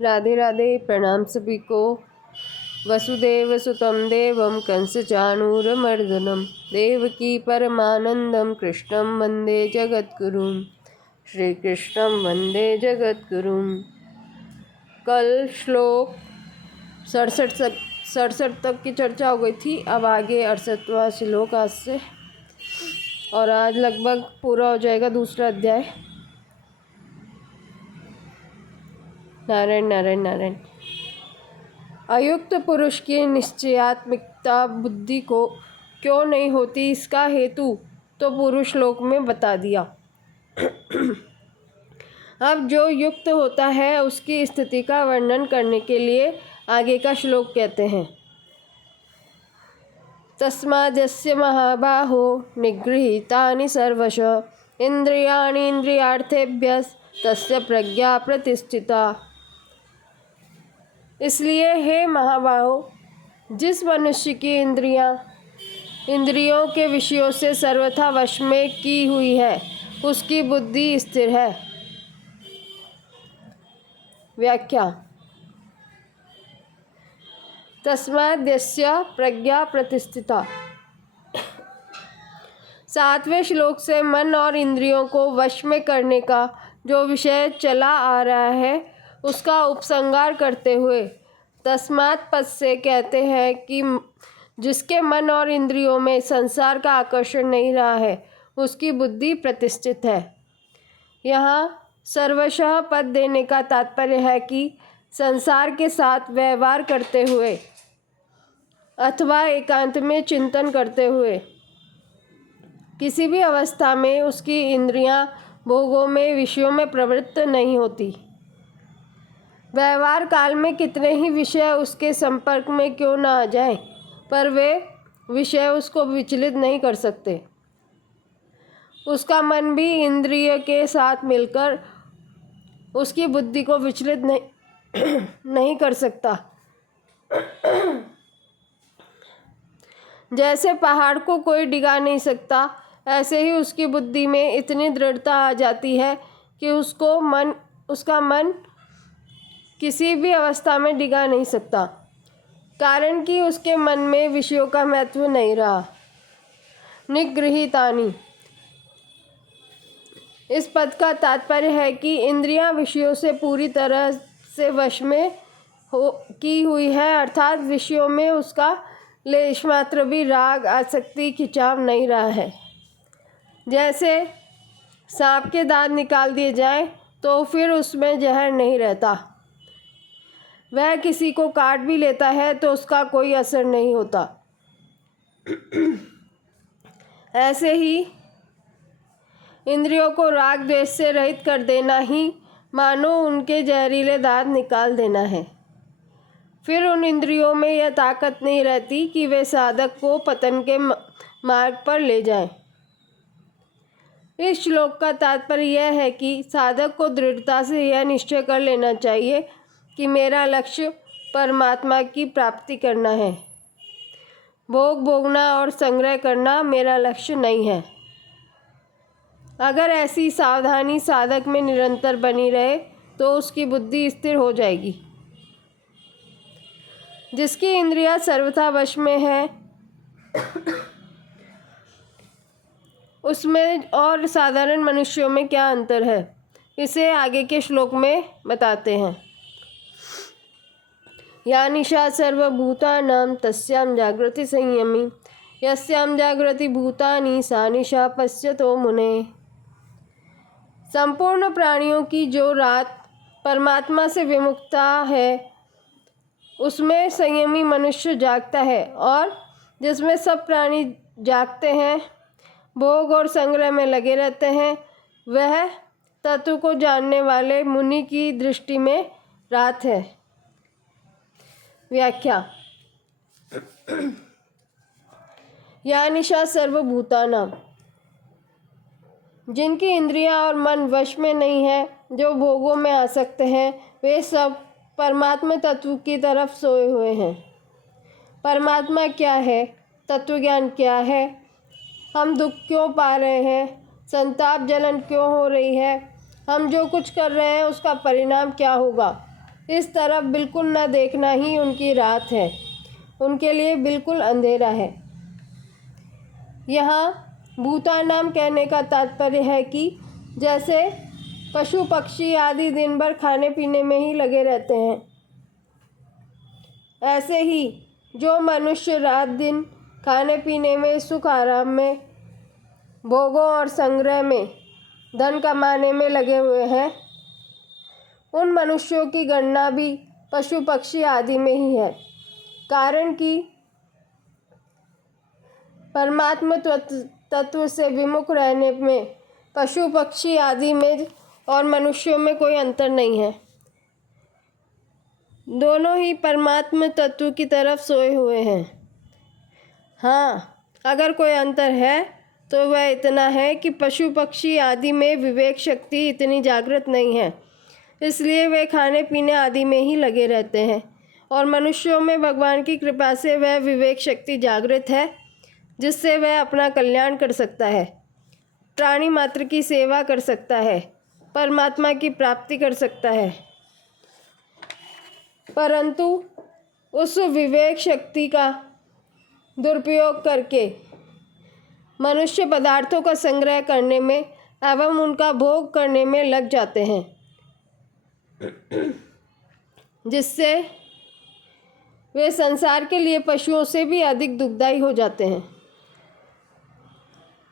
राधे राधे। प्रणाम सभी को। वसुदेव सुतं देवं कंसचाणूरमर्दनं देवकी परमानंदं कृष्णं वंदे जगद्गुरुं। श्री कृष्णं वंदे जगद्गुरुं। कल श्लोक 67 तक की चर्चा हो गई थी। अब आगे 68वां श्लोक आज से, और आज लगभग पूरा हो जाएगा दूसरा अध्याय। नारायण नारायण नारायण। अयुक्त पुरुष की निश्चयात्मिकता बुद्धि को क्यों नहीं होती, इसका हेतु तो पुरुष लोक में बता दिया। अब जो युक्त होता है उसकी स्थिति का वर्णन करने के लिए आगे का श्लोक कहते हैं। तस्माद्यस्य महाबाहो निगृहीतानि सर्वशः इंद्रियाणि इंद्रियार्थेभ्यः तस्य प्रज्ञा प्रतिष्ठिता। इसलिए हे महाबाहो, जिस मनुष्य की इंद्रियों के विषयों से सर्वथा वश में की हुई है उसकी बुद्धि स्थिर है। व्याख्या। तस्माद्यस्य प्रज्ञा प्रतिष्ठिता। 7वें श्लोक से मन और इंद्रियों को वश में करने का जो विषय चला आ रहा है उसका उपसंहार करते हुए तस्मात् पद से कहते हैं कि जिसके मन और इंद्रियों में संसार का आकर्षण नहीं रहा है उसकी बुद्धि प्रतिष्ठित है। यहाँ सर्वशः पद देने का तात्पर्य है कि संसार के साथ व्यवहार करते हुए अथवा एकांत में चिंतन करते हुए किसी भी अवस्था में उसकी इंद्रियां भोगों में विषयों में प्रवृत्त नहीं होती। व्यवहार काल में कितने ही विषय उसके संपर्क में क्यों न आ जाएं, पर वे विषय उसको विचलित नहीं कर सकते। उसका मन भी इंद्रिय के साथ मिलकर उसकी बुद्धि को विचलित नहीं कर सकता। जैसे पहाड़ को कोई डिगा नहीं सकता, ऐसे ही उसकी बुद्धि में इतनी दृढ़ता आ जाती है कि उसका मन किसी भी अवस्था में डिगा नहीं सकता, कारण कि उसके मन में विषयों का महत्व नहीं रहा। निगृहीतानि, इस पद का तात्पर्य है कि इंद्रियां विषयों से पूरी तरह से वश में की हुई है, अर्थात विषयों में उसका लेश मात्र भी राग आसक्ति खिंचाव नहीं रहा है। जैसे सांप के दांत निकाल दिए जाएं तो फिर उसमें जहर नहीं रहता, वह किसी को काट भी लेता है तो उसका कोई असर नहीं होता। ऐसे ही इंद्रियों को राग द्वेष से रहित कर देना ही मानो उनके जहरीले दांत निकाल देना है। फिर उन इंद्रियों में यह ताकत नहीं रहती कि वे साधक को पतन के मार्ग पर ले जाएं। इस श्लोक का तात्पर्य यह है कि साधक को दृढ़ता से यह निश्चय कर लेना चाहिए कि मेरा लक्ष्य परमात्मा की प्राप्ति करना है। भोगना और संग्रह करना मेरा लक्ष्य नहीं है। अगर ऐसी सावधानी साधक में निरंतर बनी रहे तो उसकी बुद्धि स्थिर हो जाएगी। जिसकी इंद्रियां सर्वथा वश में है उसमें और साधारण मनुष्यों में क्या अंतर है, इसे आगे के श्लोक में बताते हैं। या निशा सर्वभूतानां तस्यां जागृति संयमी यस्यां जागृति भूतानि सा निशा पश्यतो मुने। संपूर्ण प्राणियों की जो रात परमात्मा से विमुखता है उसमें संयमी मनुष्य जागता है, और जिसमें सब प्राणी जागते हैं, भोग और संग्रह में लगे रहते हैं, वह तत्व को जानने वाले मुनि की दृष्टि में रात है। व्याख्या। या निशा सर्वभूतानां, जिनकी इंद्रियां और मन वश में नहीं है, जो भोगों में आसक्त हैं, वे सब परमात्मा तत्व की तरफ सोए हुए हैं। परमात्मा क्या है, तत्व ज्ञान क्या है, हम दुख क्यों पा रहे हैं, संताप जलन क्यों हो रही है, हम जो कुछ कर रहे हैं उसका परिणाम क्या होगा, इस तरफ बिल्कुल न देखना ही उनकी रात है, उनके लिए बिल्कुल अंधेरा है। यहाँ भूतानाम कहने का तात्पर्य है कि जैसे पशु पक्षी आदि दिन भर खाने पीने में ही लगे रहते हैं, ऐसे ही जो मनुष्य रात दिन खाने पीने में, सुख आराम में, भोगों और संग्रह में, धन कमाने में लगे हुए हैं, उन मनुष्यों की गणना भी पशु पक्षी आदि में ही है। कारण कि परमात्म तत्व से विमुख रहने में पशु पक्षी आदि में और मनुष्यों में कोई अंतर नहीं है। दोनों ही परमात्म तत्व की तरफ सोए हुए हैं। हाँ, अगर कोई अंतर है तो वह इतना है कि पशु पक्षी आदि में विवेक शक्ति इतनी जागृत नहीं है, इसलिए वे खाने पीने आदि में ही लगे रहते हैं, और मनुष्यों में भगवान की कृपा से वह विवेक शक्ति जागृत है, जिससे वह अपना कल्याण कर सकता है, प्राणी मात्र की सेवा कर सकता है, परमात्मा की प्राप्ति कर सकता है। परंतु उस विवेक शक्ति का दुरुपयोग करके मनुष्य पदार्थों का संग्रह करने में एवं उनका भोग करने में लग जाते हैं, जिससे वे संसार के लिए पशुओं से भी अधिक दुखदायी हो जाते हैं।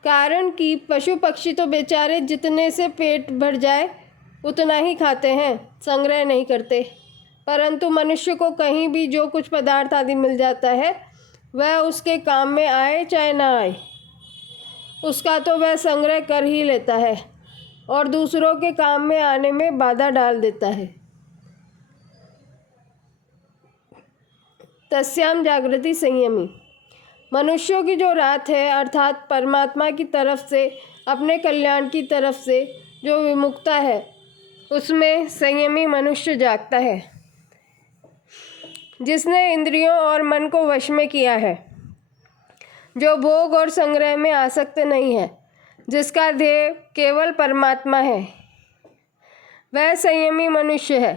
कारण कि पशु पक्षी तो बेचारे जितने से पेट भर जाए उतना ही खाते हैं, संग्रह नहीं करते, परंतु मनुष्य को कहीं भी जो कुछ पदार्थ आदि मिल जाता है वह उसके काम में आए चाहे ना आए, उसका तो वह संग्रह कर ही लेता है और दूसरों के काम में आने में बाधा डाल देता है। तस्याम जागृति संयमी। मनुष्यों की जो रात है अर्थात परमात्मा की तरफ से, अपने कल्याण की तरफ से जो विमुखता है, उसमें संयमी मनुष्य जागता है, जिसने इंद्रियों और मन को वश में किया है, जो भोग और संग्रह में आसक्त नहीं है, जिसका ध्येय केवल परमात्मा है, वह संयमी मनुष्य है।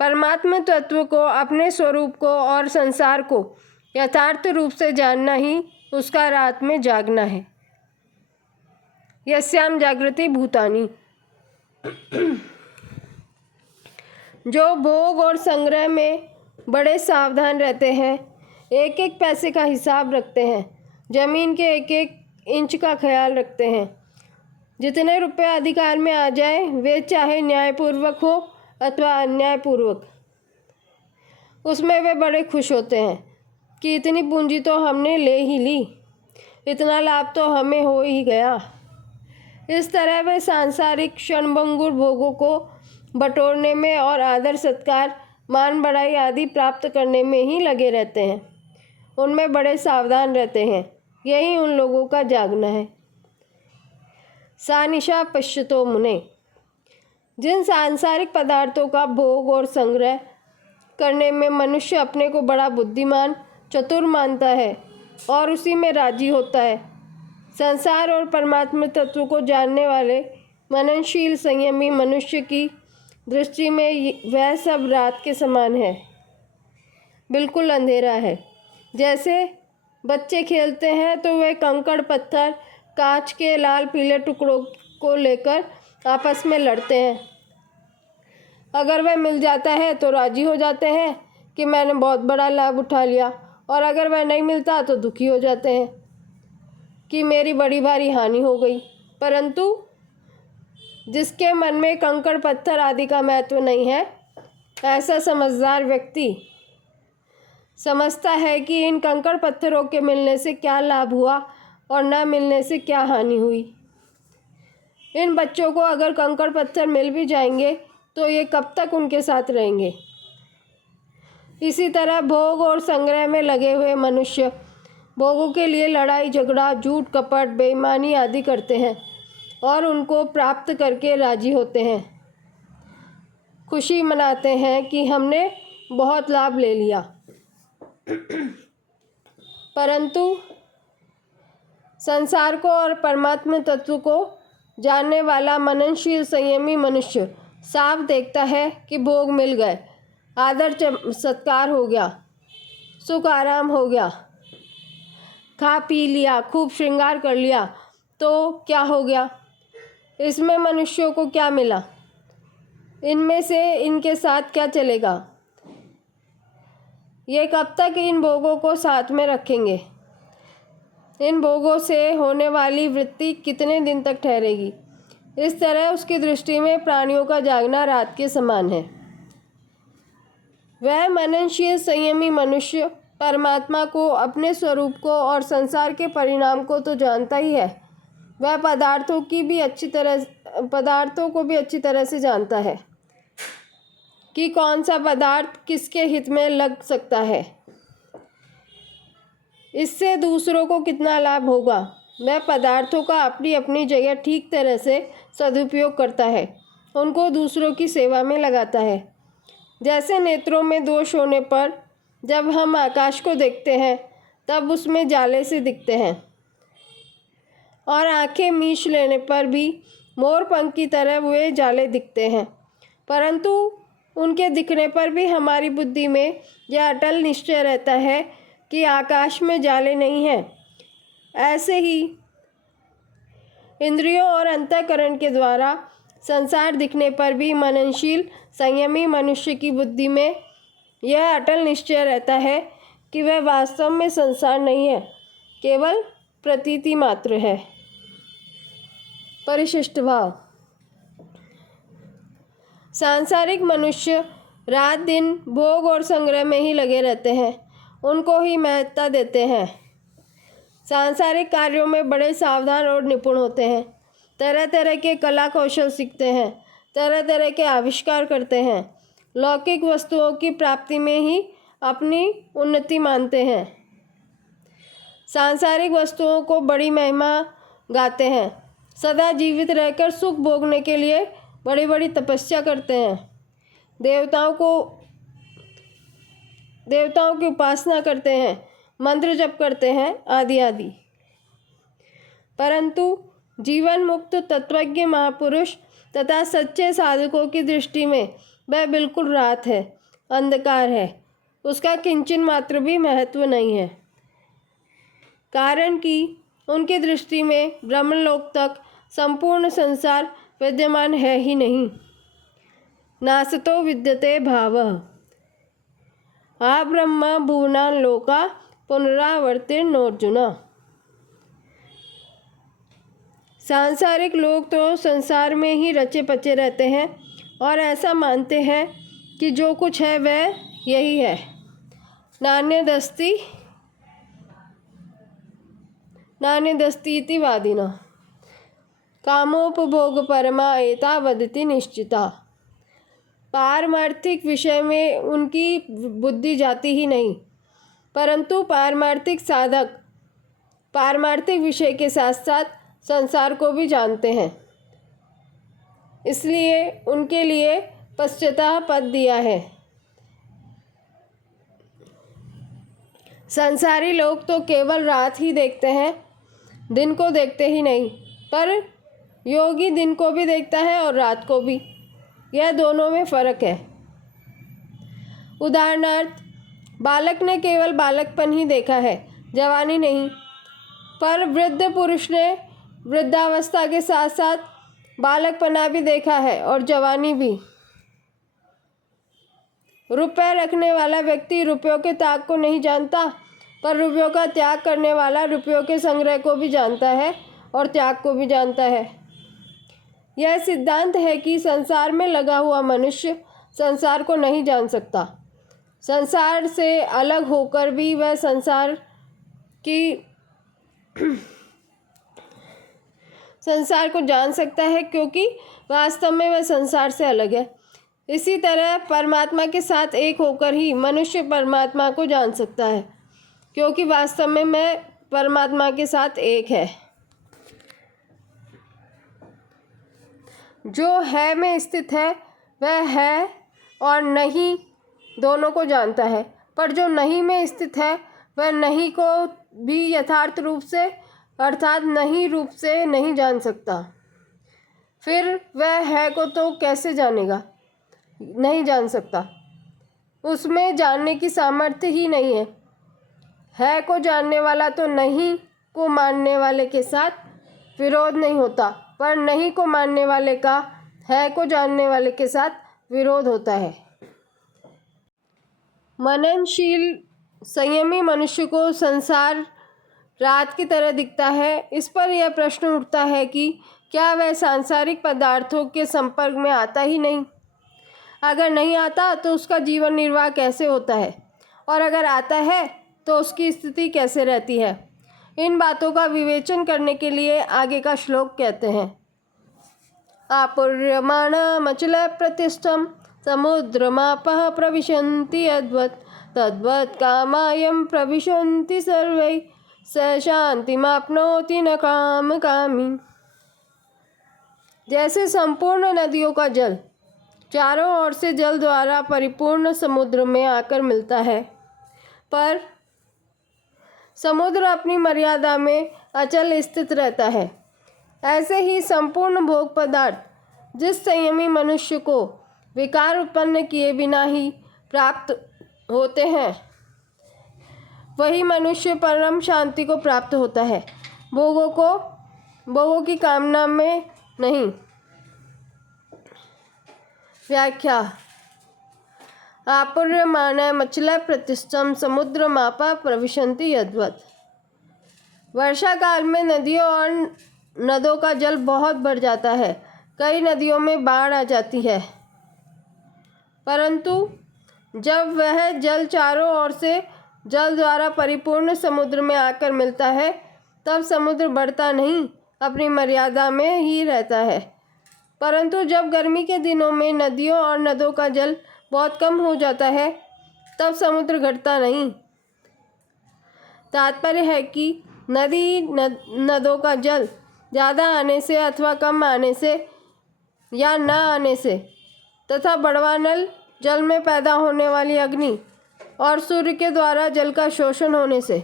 परमात्मा तत्व को, अपने स्वरूप को और संसार को यथार्थ रूप से जानना ही उसका रात में जागना है। यस्याम जागृति भूतानि। जो भोग और संग्रह में बड़े सावधान रहते हैं, एक एक पैसे का हिसाब रखते हैं, जमीन के एक एक इंच का ख्याल रखते हैं, जितने रुपए अधिकार में आ जाए वे चाहे न्यायपूर्वक हो अथवा अन्यायपूर्वक, उसमें वे बड़े खुश होते हैं कि इतनी पूंजी तो हमने ले ही ली, इतना लाभ तो हमें हो ही गया। इस तरह वे सांसारिक क्षणभंगुर भोगों को बटोरने में और आदर सत्कार, मान बढ़ाई आदि प्राप्त करने में ही लगे रहते हैं, उनमें बड़े सावधान रहते हैं। यही उन लोगों का जागना है। सा निशा पश्यतो मुने। जिन सांसारिक पदार्थों का भोग और संग्रह करने में मनुष्य अपने को बड़ा बुद्धिमान, चतुर मानता है और उसी में राजी होता है, संसार और परमात्मा तत्व को जानने वाले मननशील संयमी मनुष्य की दृष्टि में वह सब रात के समान है, बिल्कुल अंधेरा है। जैसे बच्चे खेलते हैं तो वे कंकड़ पत्थर, कांच के लाल पीले टुकड़ों को लेकर आपस में लड़ते हैं। अगर वह मिल जाता है तो राजी हो जाते हैं कि मैंने बहुत बड़ा लाभ उठा लिया, और अगर वह नहीं मिलता तो दुखी हो जाते हैं कि मेरी बड़ी भारी हानि हो गई। परंतु जिसके मन में कंकड़ पत्थर आदि का महत्व नहीं है, ऐसा समझदार व्यक्ति समझता है कि इन कंकड़ पत्थरों के मिलने से क्या लाभ हुआ और न मिलने से क्या हानि हुई। इन बच्चों को अगर कंकड़ पत्थर मिल भी जाएंगे तो ये कब तक उनके साथ रहेंगे। इसी तरह भोग और संग्रह में लगे हुए मनुष्य भोगों के लिए लड़ाई झगड़ा, झूठ कपट, बेईमानी आदि करते हैं और उनको प्राप्त करके राजी होते हैं, खुशी मनाते हैं कि हमने बहुत लाभ ले लिया। परंतु संसार को और परमात्मा तत्व को जानने वाला मननशील संयमी मनुष्य साफ देखता है कि भोग मिल गए, आदर सत्कार हो गया, सुख आराम हो गया, खा पी लिया, खूब श्रृंगार कर लिया, तो क्या हो गया? इसमें मनुष्यों को क्या मिला? इनमें से इनके साथ क्या चलेगा? ये कब तक इन भोगों को साथ में रखेंगे? इन भोगों से होने वाली वृत्ति कितने दिन तक ठहरेगी? इस तरह उसकी दृष्टि में प्राणियों का जागना रात के समान है। वह मननशील संयमी मनुष्य परमात्मा को, अपने स्वरूप को और संसार के परिणाम को तो जानता ही है। वह पदार्थों को भी अच्छी तरह से जानता है कि कौन सा पदार्थ किसके हित में लग सकता है, इससे दूसरों को कितना लाभ होगा। वह पदार्थों का अपनी अपनी जगह ठीक तरह से सदुपयोग करता है, उनको दूसरों की सेवा में लगाता है। जैसे नेत्रों में दोष होने पर जब हम आकाश को देखते हैं तब उसमें जाले से दिखते हैं, और आंखें मीच लेने पर भी मोर पंख की तरह वे जाले दिखते हैं, परंतु उनके दिखने पर भी हमारी बुद्धि में यह अटल निश्चय रहता है कि आकाश में जाले नहीं हैं। ऐसे ही इंद्रियों और अंतःकरण के द्वारा संसार दिखने पर भी मननशील संयमी मनुष्य की बुद्धि में यह अटल निश्चय रहता है कि वह वास्तव में संसार नहीं है, केवल प्रतीति मात्र है। परिशिष्ट भाव। सांसारिक मनुष्य रात दिन भोग और संग्रह में ही लगे रहते हैं, उनको ही महत्ता देते हैं। सांसारिक कार्यों में बड़े सावधान और निपुण होते हैं, तरह तरह के कला कौशल सीखते हैं, तरह तरह के आविष्कार करते हैं, लौकिक वस्तुओं की प्राप्ति में ही अपनी उन्नति मानते हैं, सांसारिक वस्तुओं को बड़ी महिमा गाते हैं, सदा जीवित रहकर सुख भोगने के लिए बड़ी बड़ी तपस्या करते हैं, देवताओं की उपासना करते हैं, मंत्र जप करते हैं, आदि आदि। परंतु जीवन मुक्त तत्वज्ञ महापुरुष तथा सच्चे साधकों की दृष्टि में वह बिल्कुल रात है, अंधकार है, उसका किंचन मात्र भी महत्व नहीं है। कारण कि उनकी दृष्टि में ब्रह्मलोक तक संपूर्ण संसार विद्यमान है ही नहीं। नासतो विद्यते भावः आ ब्रह्मा भुवनान लोका पुनरावर्तिर्नोर्जुन। सांसारिक लोग तो संसार में ही रचे पचे रहते हैं और ऐसा मानते हैं कि जो कुछ है वह यही है। नान्यदस्ति इति वादिनः कामोपभोग परमा एता वदति निश्चिता। पारमार्थिक विषय में उनकी बुद्धि जाती ही नहीं, परंतु पारमार्थिक साधक पारमार्थिक विषय के साथ साथ संसार को भी जानते हैं, इसलिए उनके लिए पश्चाताप पद दिया है। संसारी लोग तो केवल रात ही देखते हैं, दिन को देखते ही नहीं, पर योगी दिन को भी देखता है और रात को भी, यह दोनों में फर्क है। उदाहरणार्थ, बालक ने केवल बालकपन ही देखा है, जवानी नहीं, पर वृद्ध पुरुष ने वृद्धावस्था के साथ साथ बालकपना भी देखा है और जवानी भी। रुपए रखने वाला व्यक्ति रुपयों के त्याग को नहीं जानता, पर रुपयों का त्याग करने वाला रुपयों के संग्रह को भी जानता है और त्याग को भी जानता है। यह सिद्धांत है कि संसार में लगा हुआ मनुष्य संसार को नहीं जान सकता। संसार से अलग होकर भी वह संसार को जान सकता है, क्योंकि वास्तव में वह संसार से अलग है। इसी तरह परमात्मा के साथ एक होकर ही मनुष्य परमात्मा को जान सकता है, क्योंकि वास्तव में मैं परमात्मा के साथ एक है। जो है में स्थित है वह है और नहीं दोनों को जानता है, पर जो नहीं में स्थित है वह नहीं को भी यथार्थ रूप से अर्थात नहीं रूप से नहीं जान सकता। फिर वह है को तो कैसे जानेगा? नहीं जान सकता। उसमें जानने की सामर्थ्य ही नहीं है को जानने वाला तो नहीं को मानने वाले के साथ विरोध नहीं होता, पर नहीं को मानने वाले का है को जानने वाले के साथ विरोध होता है। मननशील संयमी मनुष्य को संसार रात की तरह दिखता है। इस पर यह प्रश्न उठता है कि क्या वह सांसारिक पदार्थों के संपर्क में आता ही नहीं? अगर नहीं आता तो उसका जीवन निर्वाह कैसे होता है, और अगर आता है तो उसकी स्थिति कैसे रहती है? इन बातों का विवेचन करने के लिए आगे का श्लोक कहते हैं। आपूर्यमाणमचल प्रतिष्ठम समुद्रमापः प्रविशन्ति यद्वत् तद्वत् कामायं प्रविशन्ति सर्वै स शान्तिमाप्नोति न कामकामी। जैसे संपूर्ण नदियों का जल चारों ओर से जल द्वारा परिपूर्ण समुद्र में आकर मिलता है, पर समुद्र अपनी मर्यादा में अचल स्थित रहता है, ऐसे ही संपूर्ण भोग पदार्थ जिस संयमी मनुष्य को विकार उत्पन्न किए बिना ही प्राप्त होते हैं, वही मनुष्य परम शांति को प्राप्त होता है, भोगों की कामना में नहीं। व्याख्या। आपूर्यमाणमचल प्रतिष्ठम समुद्रमापः प्रविशन्ति यद्वत्। वर्षा काल में नदियों और नदों का जल बहुत बढ़ जाता है, कई नदियों में बाढ़ आ जाती है, परंतु जब वह जल चारों ओर से जल द्वारा परिपूर्ण समुद्र में आकर मिलता है, तब समुद्र बढ़ता नहीं, अपनी मर्यादा में ही रहता है। परंतु जब गर्मी के दिनों में नदियों और नदों का जल बहुत कम हो जाता है, तब समुद्र घटता नहीं। तात्पर्य है कि नदी नदों का जल ज़्यादा आने से अथवा कम आने से या न आने से तथा बड़वानल जल में पैदा होने वाली अग्नि और सूर्य के द्वारा जल का शोषण होने से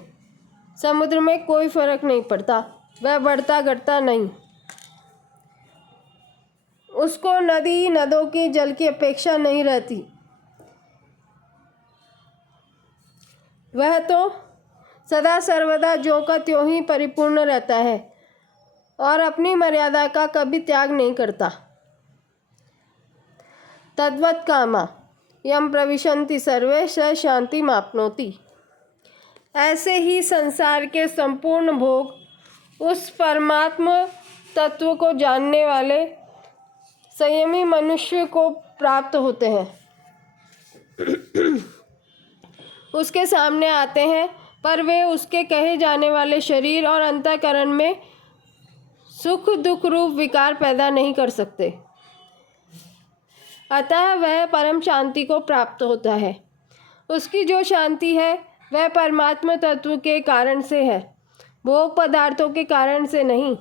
समुद्र में कोई फर्क नहीं पड़ता, वह बढ़ता घटता नहीं। उसको नदी नदों के जल की अपेक्षा नहीं रहती, वह तो सदा सर्वदा ज्यों का त्यों ही परिपूर्ण रहता है और अपनी मर्यादा का कभी त्याग नहीं करता। तद्वत् कामा यम प्रविशन्ति सर्वे स शान्तिमाप्नोति। ऐसे ही संसार के संपूर्ण भोग उस परमात्म तत्व को जानने वाले संयमी मनुष्य को प्राप्त होते हैं, उसके सामने आते हैं, पर वे उसके कहे जाने वाले शरीर और अंतःकरण में सुख दुख रूप विकार पैदा नहीं कर सकते। अतः वह परम शांति को प्राप्त होता है। उसकी जो शांति है वह परमात्मा तत्व के कारण से है, भोग पदार्थों के कारण से नहीं।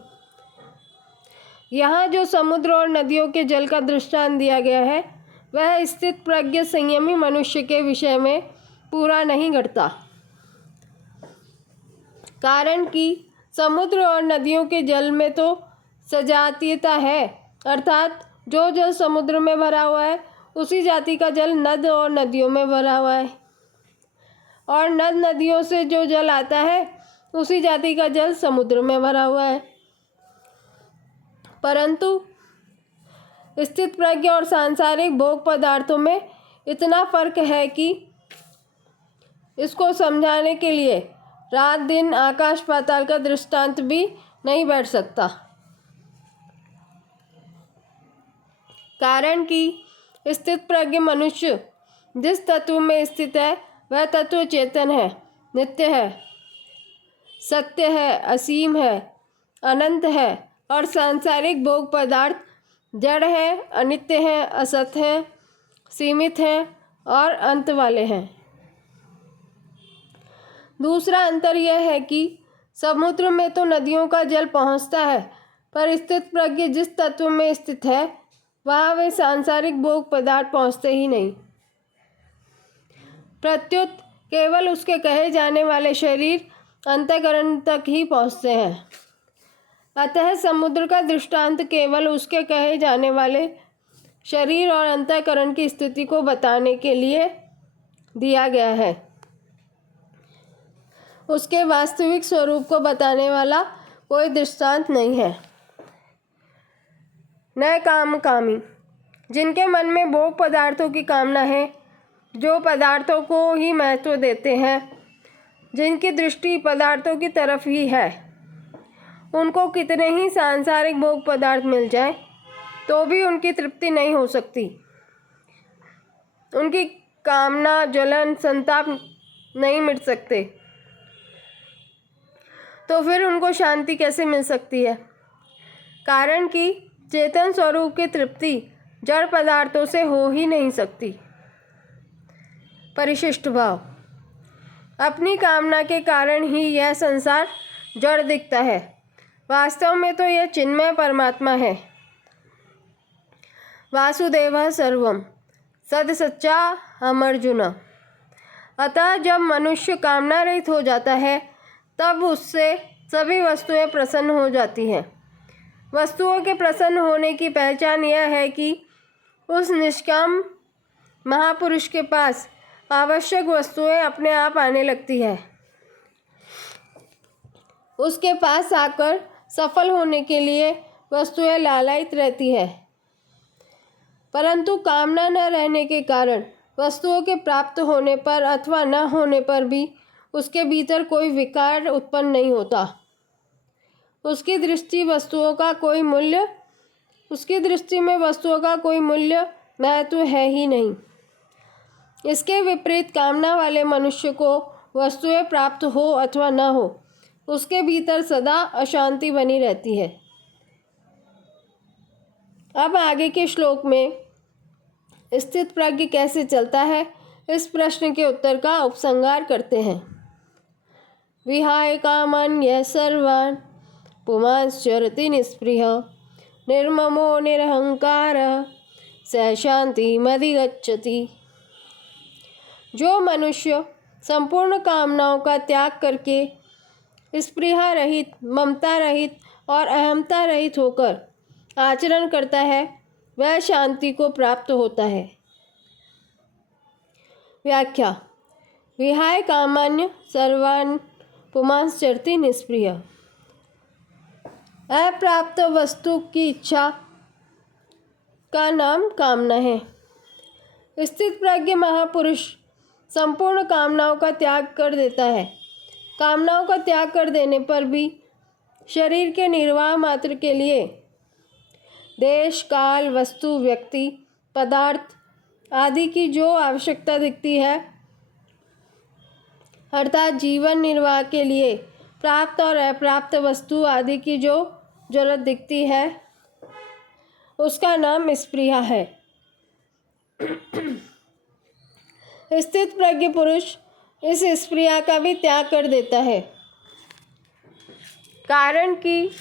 यहाँ जो समुद्र और नदियों के जल का दृष्टांत दिया गया है, वह स्थित प्रज्ञ संयमी मनुष्य के विषय में पूरा नहीं घटता। कारण कि समुद्र और नदियों के जल में तो सजातीयता है, अर्थात जो जल समुद्र में भरा हुआ है उसी जाति का जल नद और नदियों में भरा हुआ है, और नद नदियों से जो जल आता है उसी जाति का जल समुद्र में भरा हुआ है। परंतु स्थित प्रज्ञ और सांसारिक भोग पदार्थों में इतना फर्क है कि इसको समझाने के लिए रात दिन आकाश पाताल का दृष्टांत भी नहीं बैठ सकता। कारण कि स्थित प्रज्ञ मनुष्य जिस तत्व में स्थित है वह तत्व चेतन है, नित्य है, सत्य है, असीम है, अनंत है, और सांसारिक भोग पदार्थ जड़ है, अनित्य है, असत है, सीमित है और अंत वाले हैं। दूसरा अंतर यह है कि समुद्र में तो नदियों का जल पहुँचता है, पर स्थित प्रज्ञ जिस तत्व में स्थित है वहाँ वे सांसारिक भोग पदार्थ पहुँचते ही नहीं। प्रत्युत केवल उसके कहे जाने वाले शरीर अंतःकरण तक ही पहुँचते हैं। अतः समुद्र का दृष्टांत केवल उसके कहे जाने वाले शरीर और अंतःकरण की स्थिति को बताने के लिए दिया गया है। उसके वास्तविक स्वरूप को बताने वाला कोई दृष्टांत नहीं है। न कामकामी, जिनके मन में भोग पदार्थों की कामना है, जो पदार्थों को ही महत्व देते हैं, जिनकी दृष्टि पदार्थों की तरफ ही है, उनको कितने ही सांसारिक भोग पदार्थ मिल जाए तो भी उनकी तृप्ति नहीं हो सकती। उनकी कामना, जलन, संताप नहीं मिट सकते, तो फिर उनको शांति कैसे मिल सकती है? कारण कि चेतन स्वरूप की तृप्ति जड़ पदार्थों से हो ही नहीं सकती। परिशिष्ट भाव, अपनी कामना के कारण ही यह संसार जड़ दिखता है। वास्तव में तो यह चिन्मय परमात्मा है। वासुदेवः सर्वम सद सच्चा हम अर्जुन। अतः जब मनुष्य कामना रहित हो जाता है तब उससे सभी वस्तुएं प्रसन्न हो जाती हैं। वस्तुओं के प्रसन्न होने की पहचान यह है कि उस निष्काम महापुरुष के पास आवश्यक वस्तुएं अपने आप आने लगती है। उसके पास आकर सफल होने के लिए वस्तुएं लालायित रहती है, परंतु कामना न रहने के कारण वस्तुओं के प्राप्त होने पर अथवा न होने पर भी उसके भीतर कोई विकार उत्पन्न नहीं होता। उसकी दृष्टि में वस्तुओं का कोई मूल्य महत्व है ही नहीं। इसके विपरीत कामना वाले मनुष्य को वस्तुएं प्राप्त हो अथवा न हो, उसके भीतर सदा अशांति बनी रहती है। अब आगे के श्लोक में स्थित प्रज्ञ कैसे चलता है, इस प्रश्न के उत्तर का उपसंहार करते हैं। विहाय कामान् यः सर्वान् पुमांश्चरति निःस्पृहः निर्ममो निरहंकारः स शान्तिमधिगच्छति। जो मनुष्य संपूर्ण कामनाओं का त्याग करके स्पृहा रहित, ममता रहित और अहमता रहित होकर आचरण करता है, वह शांति को प्राप्त होता है। व्याख्या, विहाय कामान्य सर्वान् पुमांश्चरति निःस्पृहः। अप्राप्त वस्तु की इच्छा का नाम कामना है। स्थित प्रज्ञ महापुरुष संपूर्ण कामनाओं का त्याग कर देता है। कामनाओं का त्याग कर देने पर भी शरीर के निर्वाह मात्र के लिए देश, काल, वस्तु, व्यक्ति, पदार्थ आदि की जो आवश्यकता दिखती है, अर्थात जीवन निर्वाह के लिए प्राप्त और अप्राप्त वस्तु आदि की जो जरूरत दिखती है, उसका नाम स्पृहा है। स्थित प्रज्ञ पुरुष इस स्पृहा का भी त्याग कर देता है। कारण कि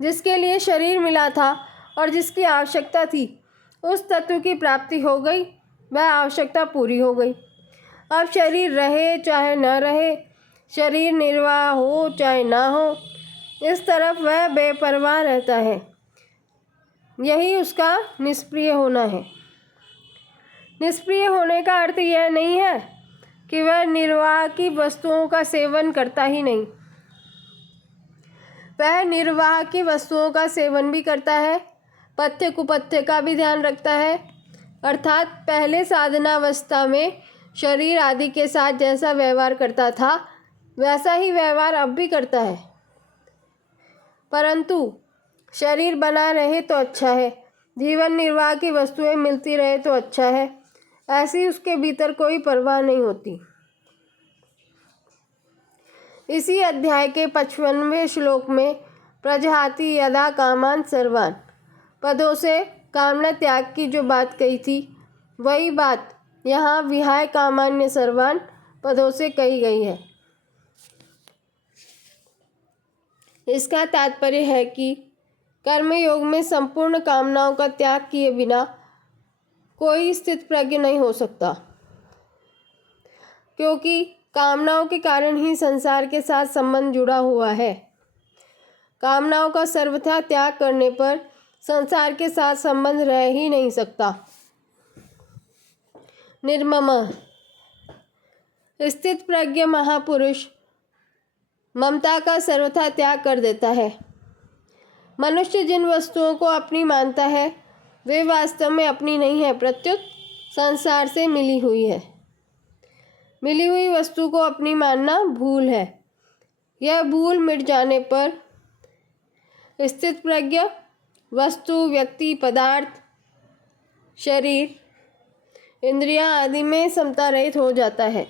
जिसके लिए शरीर मिला था और जिसकी आवश्यकता थी, उस तत्व की प्राप्ति हो गई, वह आवश्यकता पूरी हो गई। अब शरीर रहे चाहे न रहे, शरीर निर्वाह हो चाहे ना हो, इस तरफ वह बेपरवाह रहता है। यही उसका निष्क्रिय होना है। निष्क्रिय होने का अर्थ यह नहीं है कि वह निर्वाह की वस्तुओं का सेवन करता ही नहीं। वह निर्वाह की वस्तुओं का सेवन भी करता है, पथ्य कुपथ्य का भी ध्यान रखता है, अर्थात पहले साधनावस्था में शरीर आदि के साथ जैसा व्यवहार करता था, वैसा ही व्यवहार अब भी करता है। परंतु शरीर बना रहे तो अच्छा है, जीवन निर्वाह की वस्तुएं मिलती रहे तो अच्छा है, ऐसी उसके भीतर कोई परवाह नहीं होती। इसी अध्याय के 55वें श्लोक में प्रजहाति यदा कामान् सर्वान् पदों से कामना त्याग की जो बात कही थी, वही बात यहाँ विहाय कामान्य सर्वान् पदों से कही गई है। इसका तात्पर्य है कि कर्मयोग में संपूर्ण कामनाओं का त्याग किए बिना कोई स्थित प्रज्ञ नहीं हो सकता, क्योंकि कामनाओं के कारण ही संसार के साथ संबंध जुड़ा हुआ है। कामनाओं का सर्वथा त्याग करने पर संसार के साथ संबंध रह ही नहीं सकता। निर्ममः। स्थित प्रज्ञ महापुरुष ममता का सर्वथा त्याग कर देता है। मनुष्य जिन वस्तुओं को अपनी मानता है वे वास्तव में अपनी नहीं है, प्रत्युत संसार से मिली हुई है। मिली हुई वस्तु को अपनी मानना भूल है। यह भूल मिट जाने पर स्थित प्रज्ञ वस्तु, व्यक्ति, पदार्थ, शरीर, इंद्रियां आदि में समता रहित हो जाता है।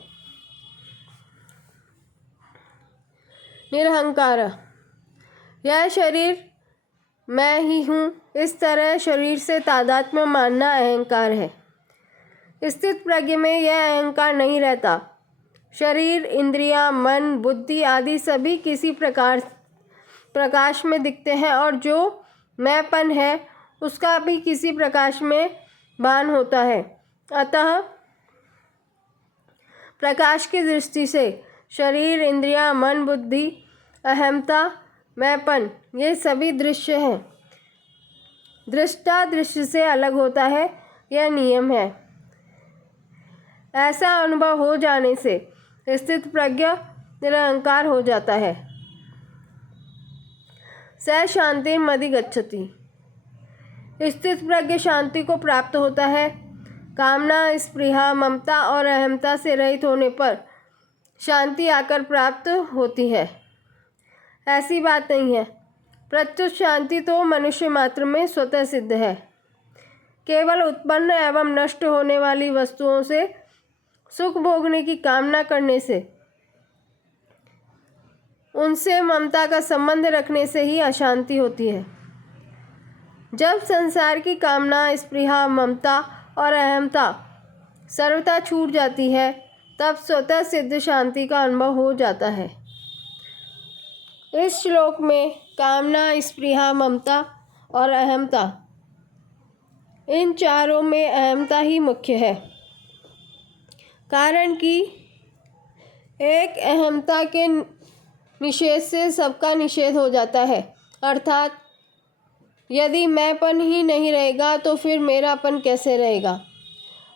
निरहंकार। यह शरीर मैं ही हूँ, इस तरह शरीर से तादात्म्य मानना अहंकार है। स्थित प्रज्ञ में यह अहंकार नहीं रहता। शरीर, इंद्रियां, मन, बुद्धि आदि सभी किसी प्रकाश में दिखते हैं और जो मैंपन है उसका भी किसी प्रकाश में भान होता है। अतः प्रकाश की दृष्टि से शरीर, इंद्रियां, मन, बुद्धि, अहमता, मैंपन ये सभी दृश्य हैं। दृष्टा दृश्य से अलग होता है, यह नियम है। ऐसा अनुभव हो जाने से स्थित प्रज्ञ निरहंकार हो जाता है। स शांतिर्मधिगच्छति। स्थित प्रज्ञ शांति को प्राप्त होता है। कामना, स्पृहा, ममता और अहमता से रहित होने पर शांति आकर प्राप्त होती है, ऐसी बात नहीं है। प्रत्युत शांति तो मनुष्य मात्र में स्वतः सिद्ध है। केवल उत्पन्न एवं नष्ट होने वाली वस्तुओं से सुख भोगने की कामना करने से, उनसे ममता का संबंध रखने से ही अशांति होती है। जब संसार की कामना, स्पृहा, ममता और अहमता सर्वथा छूट जाती है तब स्वतः सिद्ध शांति का अनुभव हो जाता है। इस श्लोक में कामना, स्पृहा, ममता और अहमता, इन चारों में अहमता ही मुख्य है। कारण कि एक अहमता के निषेध से सबका निषेध हो जाता है। अर्थात यदि मैंपन ही नहीं रहेगा तो फिर मेरापन कैसे रहेगा,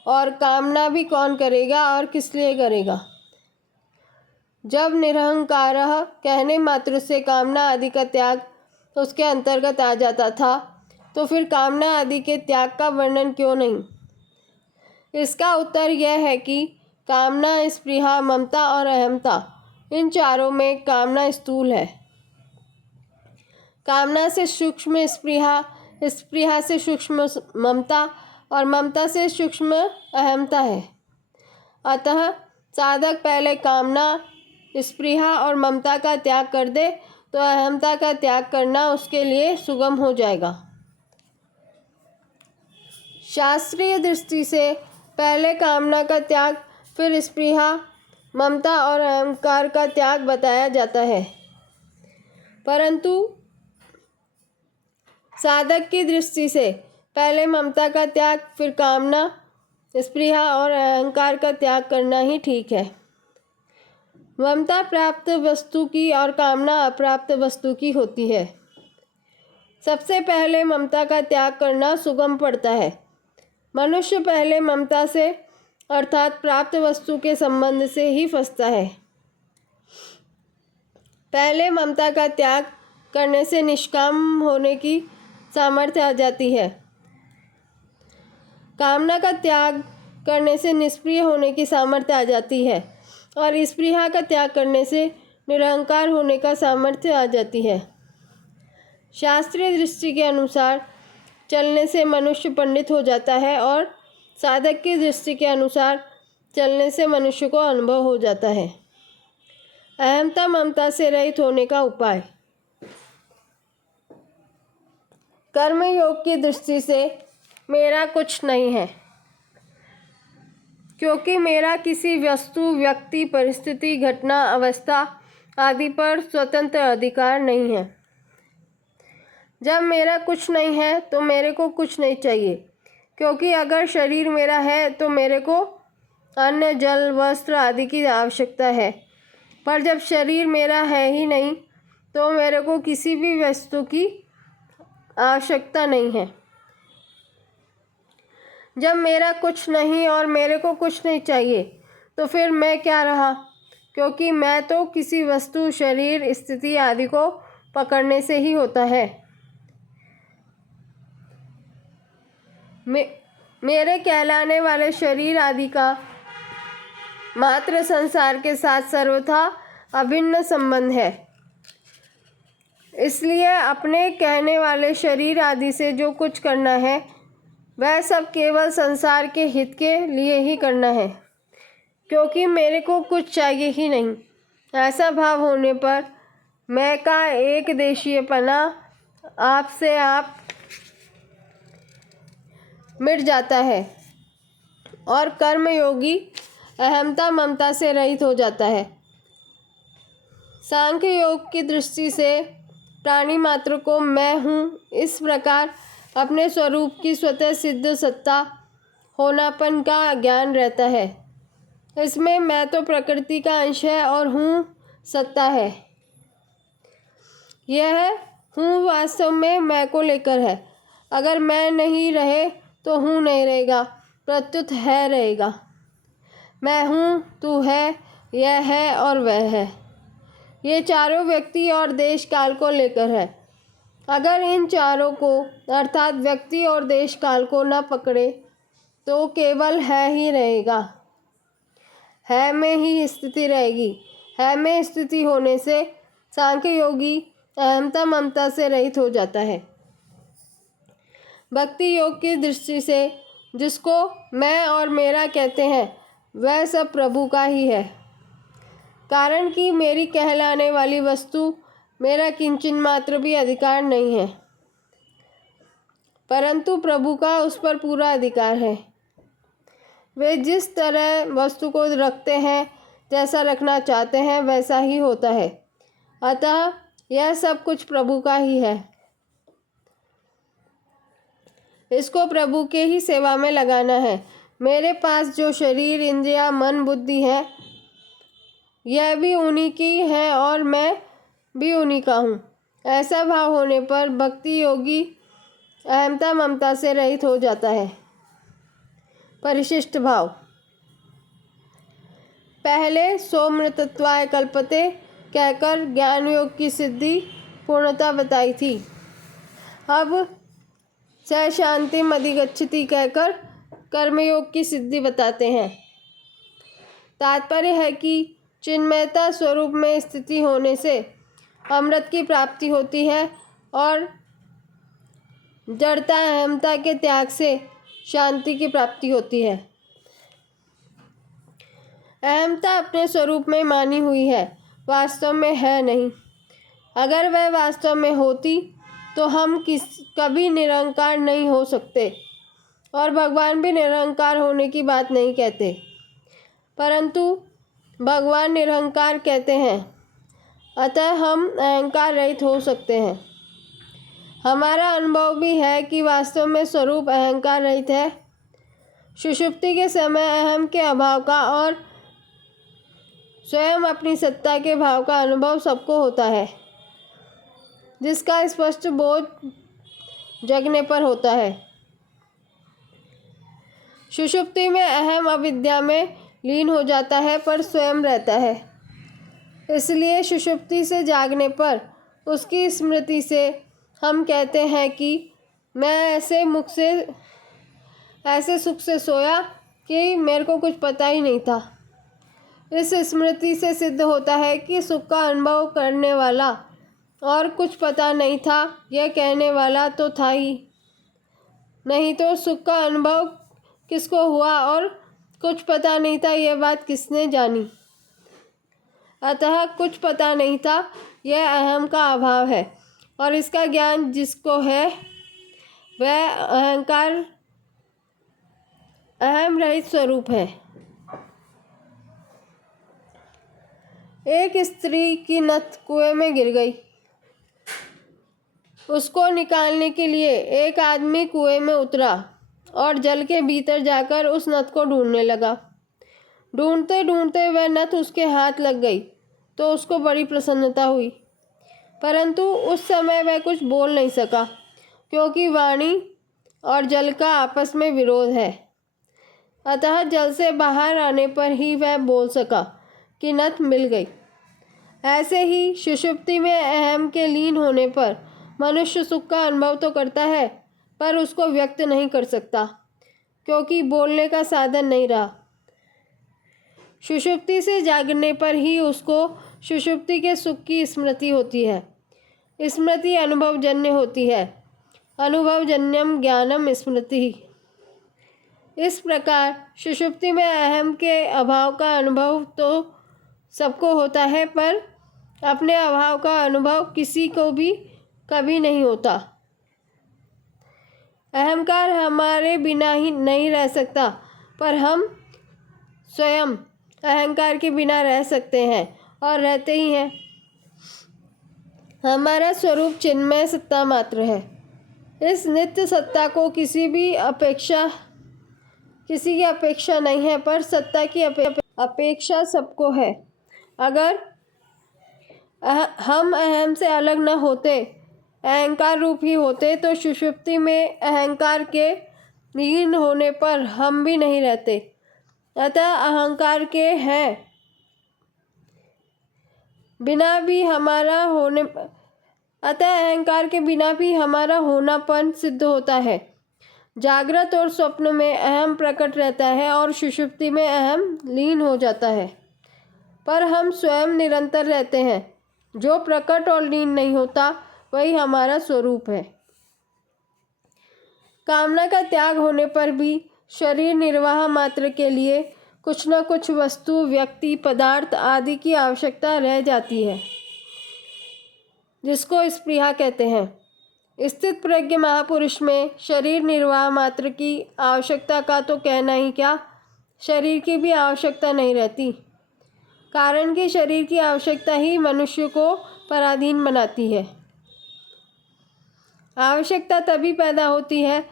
और कामना भी कौन करेगा और किस लिए करेगा। जब निरहंकारः कहने मात्र से कामना आदि का त्याग उसके अंतर्गत आ जाता था तो फिर कामना आदि के त्याग का वर्णन क्यों नहीं। इसका उत्तर यह है कि कामना, स्पृहा, ममता और अहमता, इन चारों में कामना स्थूल है। कामना से सूक्ष्म स्पृहा, स्पृहा से सूक्ष्म ममता और ममता से सूक्ष्म अहमता है। अतः साधक पहले कामना, स्पृहा और ममता का त्याग कर दे तो अहमता का त्याग करना उसके लिए सुगम हो जाएगा। शास्त्रीय दृष्टि से पहले कामना का त्याग, फिर स्पृहा, ममता और अहंकार का त्याग बताया जाता है। परंतु साधक की दृष्टि से पहले ममता का त्याग, फिर कामना, स्पृहा और अहंकार का त्याग करना ही ठीक है। ममता प्राप्त वस्तु की और कामना अप्राप्त वस्तु की होती है। सबसे पहले ममता का त्याग करना सुगम पड़ता है। मनुष्य पहले ममता से अर्थात प्राप्त वस्तु के संबंध से ही फंसता है। पहले ममता का त्याग करने से निष्काम होने की सामर्थ्य आ जाती है। कामना का त्याग करने से निष्क्रिय होने की सामर्थ्य आ जाती है और स्पृहा का त्याग करने से निरहंकार होने का सामर्थ्य आ जाती है। शास्त्रीय दृष्टि के अनुसार चलने से मनुष्य पंडित हो जाता है और साधक की दृष्टि के अनुसार चलने से मनुष्य को अनुभव हो जाता है। अहमता ममता से रहित होने का उपाय। कर्म योग की दृष्टि से मेरा कुछ नहीं है, क्योंकि मेरा किसी वस्तु, व्यक्ति, परिस्थिति, घटना, अवस्था आदि पर स्वतंत्र अधिकार नहीं है। जब मेरा कुछ नहीं है तो मेरे को कुछ नहीं चाहिए, क्योंकि अगर शरीर मेरा है तो मेरे को अन्न, जल, वस्त्र आदि की आवश्यकता है। पर जब शरीर मेरा है ही नहीं तो मेरे को किसी भी वस्तु की आवश्यकता नहीं है। जब मेरा कुछ नहीं और मेरे को कुछ नहीं चाहिए तो फिर मैं क्या रहा, क्योंकि मैं तो किसी वस्तु, शरीर, स्थिति आदि को पकड़ने से ही होता है। मेरे कहलाने वाले शरीर आदि का मात्र संसार के साथ सर्वथा अभिन्न संबंध है। इसलिए अपने कहने वाले शरीर आदि से जो कुछ करना है वह सब केवल संसार के हित के लिए ही करना है, क्योंकि मेरे को कुछ चाहिए ही नहीं। ऐसा भाव होने पर मैं का एक देशीयपना आप से आप मिट जाता है और कर्मयोगी अहमता ममता से रहित हो जाता है। सांख्य योग की दृष्टि से प्राणी मात्र को मैं हूँ इस प्रकार अपने स्वरूप की स्वतः सिद्ध सत्ता होनापन का ज्ञान रहता है। इसमें मैं तो प्रकृति का अंश है और हूँ सत्ता है। यह हूँ वास्तव में मैं को लेकर है। अगर मैं नहीं रहे तो हूँ नहीं रहेगा, प्रत्युत है रहेगा। मैं हूँ, तू है, यह है और वह है। ये चारों व्यक्ति और देश काल को लेकर है। अगर इन चारों को अर्थात व्यक्ति और देश काल को न पकड़े तो केवल है ही रहेगा। है में ही स्थिति रहेगी। है में स्थिति होने से सांख्य योगी अहमता ममता से रहित हो जाता है। भक्ति योग की दृष्टि से जिसको मैं और मेरा कहते हैं वह सब प्रभु का ही है, कारण कि मेरी कहलाने वाली वस्तु मेरा किंचन मात्र भी अधिकार नहीं है, परंतु प्रभु का उस पर पूरा अधिकार है। वे जिस तरह वस्तु को रखते हैं, जैसा रखना चाहते हैं वैसा ही होता है। अतः यह सब कुछ प्रभु का ही है। इसको प्रभु के ही सेवा में लगाना है। मेरे पास जो शरीर, इंद्रिया, मन, बुद्धि है यह भी उन्हीं की है और मैं भी उन्हीं का हूँ। ऐसा भाव होने पर भक्ति योगी अहमता ममता से रहित हो जाता है। परिशिष्ट भाव। पहले सोमृतत्वाय कल्पते कहकर ज्ञान योग की सिद्धि पूर्णता बताई थी। अब स शांतिम अधिगच्छति कहकर कर्मयोग की सिद्धि बताते हैं। तात्पर्य है कि चिन्मयता स्वरूप में स्थिति होने से अमृत की प्राप्ति होती है और जड़ता अहमता के त्याग से शांति की प्राप्ति होती है। अहमता अपने स्वरूप में मानी हुई है, वास्तव में है नहीं। अगर वह वास्तव में होती तो हम कभी निरंकार नहीं हो सकते और भगवान भी निरंकार होने की बात नहीं कहते, परंतु भगवान निरंकार कहते हैं। अतः हम अहंकार रहित हो सकते हैं। हमारा अनुभव भी है कि वास्तव में स्वरूप अहंकार रहित है। सुषुप्ति के समय अहम के अभाव का और स्वयं अपनी सत्ता के भाव का अनुभव सबको होता है, जिसका स्पष्ट बोध जगने पर होता है। सुषुप्ति में अहम अविद्या में लीन हो जाता है पर स्वयं रहता है। इसलिए सुषुप्ति से जागने पर उसकी स्मृति से हम कहते हैं कि मैं ऐसे सुख से सोया कि मेरे को कुछ पता ही नहीं था। इस स्मृति से सिद्ध होता है कि सुख का अनुभव करने वाला और कुछ पता नहीं था, यह कहने वाला तो था ही नहीं, तो सुख का अनुभव किसको हुआ और कुछ पता नहीं था, यह बात किसने जानी। अतः कुछ पता नहीं था, यह अहम का अभाव है और इसका ज्ञान जिसको है वह अहंकार अहम रहित स्वरूप है। एक स्त्री की नथ कुएं में गिर गई। उसको निकालने के लिए एक आदमी कुएं में उतरा और जल के भीतर जाकर उस नथ को ढूंढने लगा। ढूंढते ढूंढते वह नथ उसके हाथ लग गई तो उसको बड़ी प्रसन्नता हुई, परंतु उस समय वह कुछ बोल नहीं सका, क्योंकि वाणी और जल का आपस में विरोध है। अतः जल से बाहर आने पर ही वह बोल सका कि नथ मिल गई। ऐसे ही सुषुप्ति में अहम के लीन होने पर मनुष्य सुख का अनुभव तो करता है, पर उसको व्यक्त नहीं कर सकता, क्योंकि बोलने का साधन नहीं रहा। सुषुप्ति से जागने पर ही उसको सुषुप्ति के सुख की स्मृति होती है। स्मृति अनुभवजन्य होती है। अनुभवजन्यम ज्ञानम स्मृति। इस प्रकार सुषुप्ति में अहम के अभाव का अनुभव तो सबको होता है, पर अपने अभाव का अनुभव किसी को भी कभी नहीं होता। अहंकार हमारे बिना ही नहीं रह सकता, पर हम स्वयं अहंकार के बिना रह सकते हैं और रहते ही हैं। हमारा स्वरूप चिन्मय सत्ता मात्र है। इस नित्य सत्ता को किसी की अपेक्षा नहीं है, पर सत्ता की अपेक्षा सबको है। अगर हम अहम से अलग न होते, अहंकार रूप ही होते, तो सुषुप्ति में अहंकार के लीन होने पर हम भी नहीं रहते। अतः अहंकार के बिना भी हमारा होनापन सिद्ध होता है। जागृत और स्वप्न में अहम प्रकट रहता है और सुषुप्ति में अहम लीन हो जाता है, पर हम स्वयं निरंतर रहते हैं। जो प्रकट और लीन नहीं होता, वही हमारा स्वरूप है। कामना का त्याग होने पर भी शरीर निर्वाह मात्र के लिए कुछ न कुछ वस्तु, व्यक्ति, पदार्थ आदि की आवश्यकता रह जाती है, जिसको स्पृहा कहते हैं। स्थित प्रज्ञ महापुरुष में शरीर निर्वाह मात्र की आवश्यकता का तो कहना ही क्या, शरीर की भी आवश्यकता नहीं रहती। कारण कि शरीर की आवश्यकता ही मनुष्य को पराधीन बनाती है। आवश्यकता तभी पैदा होती है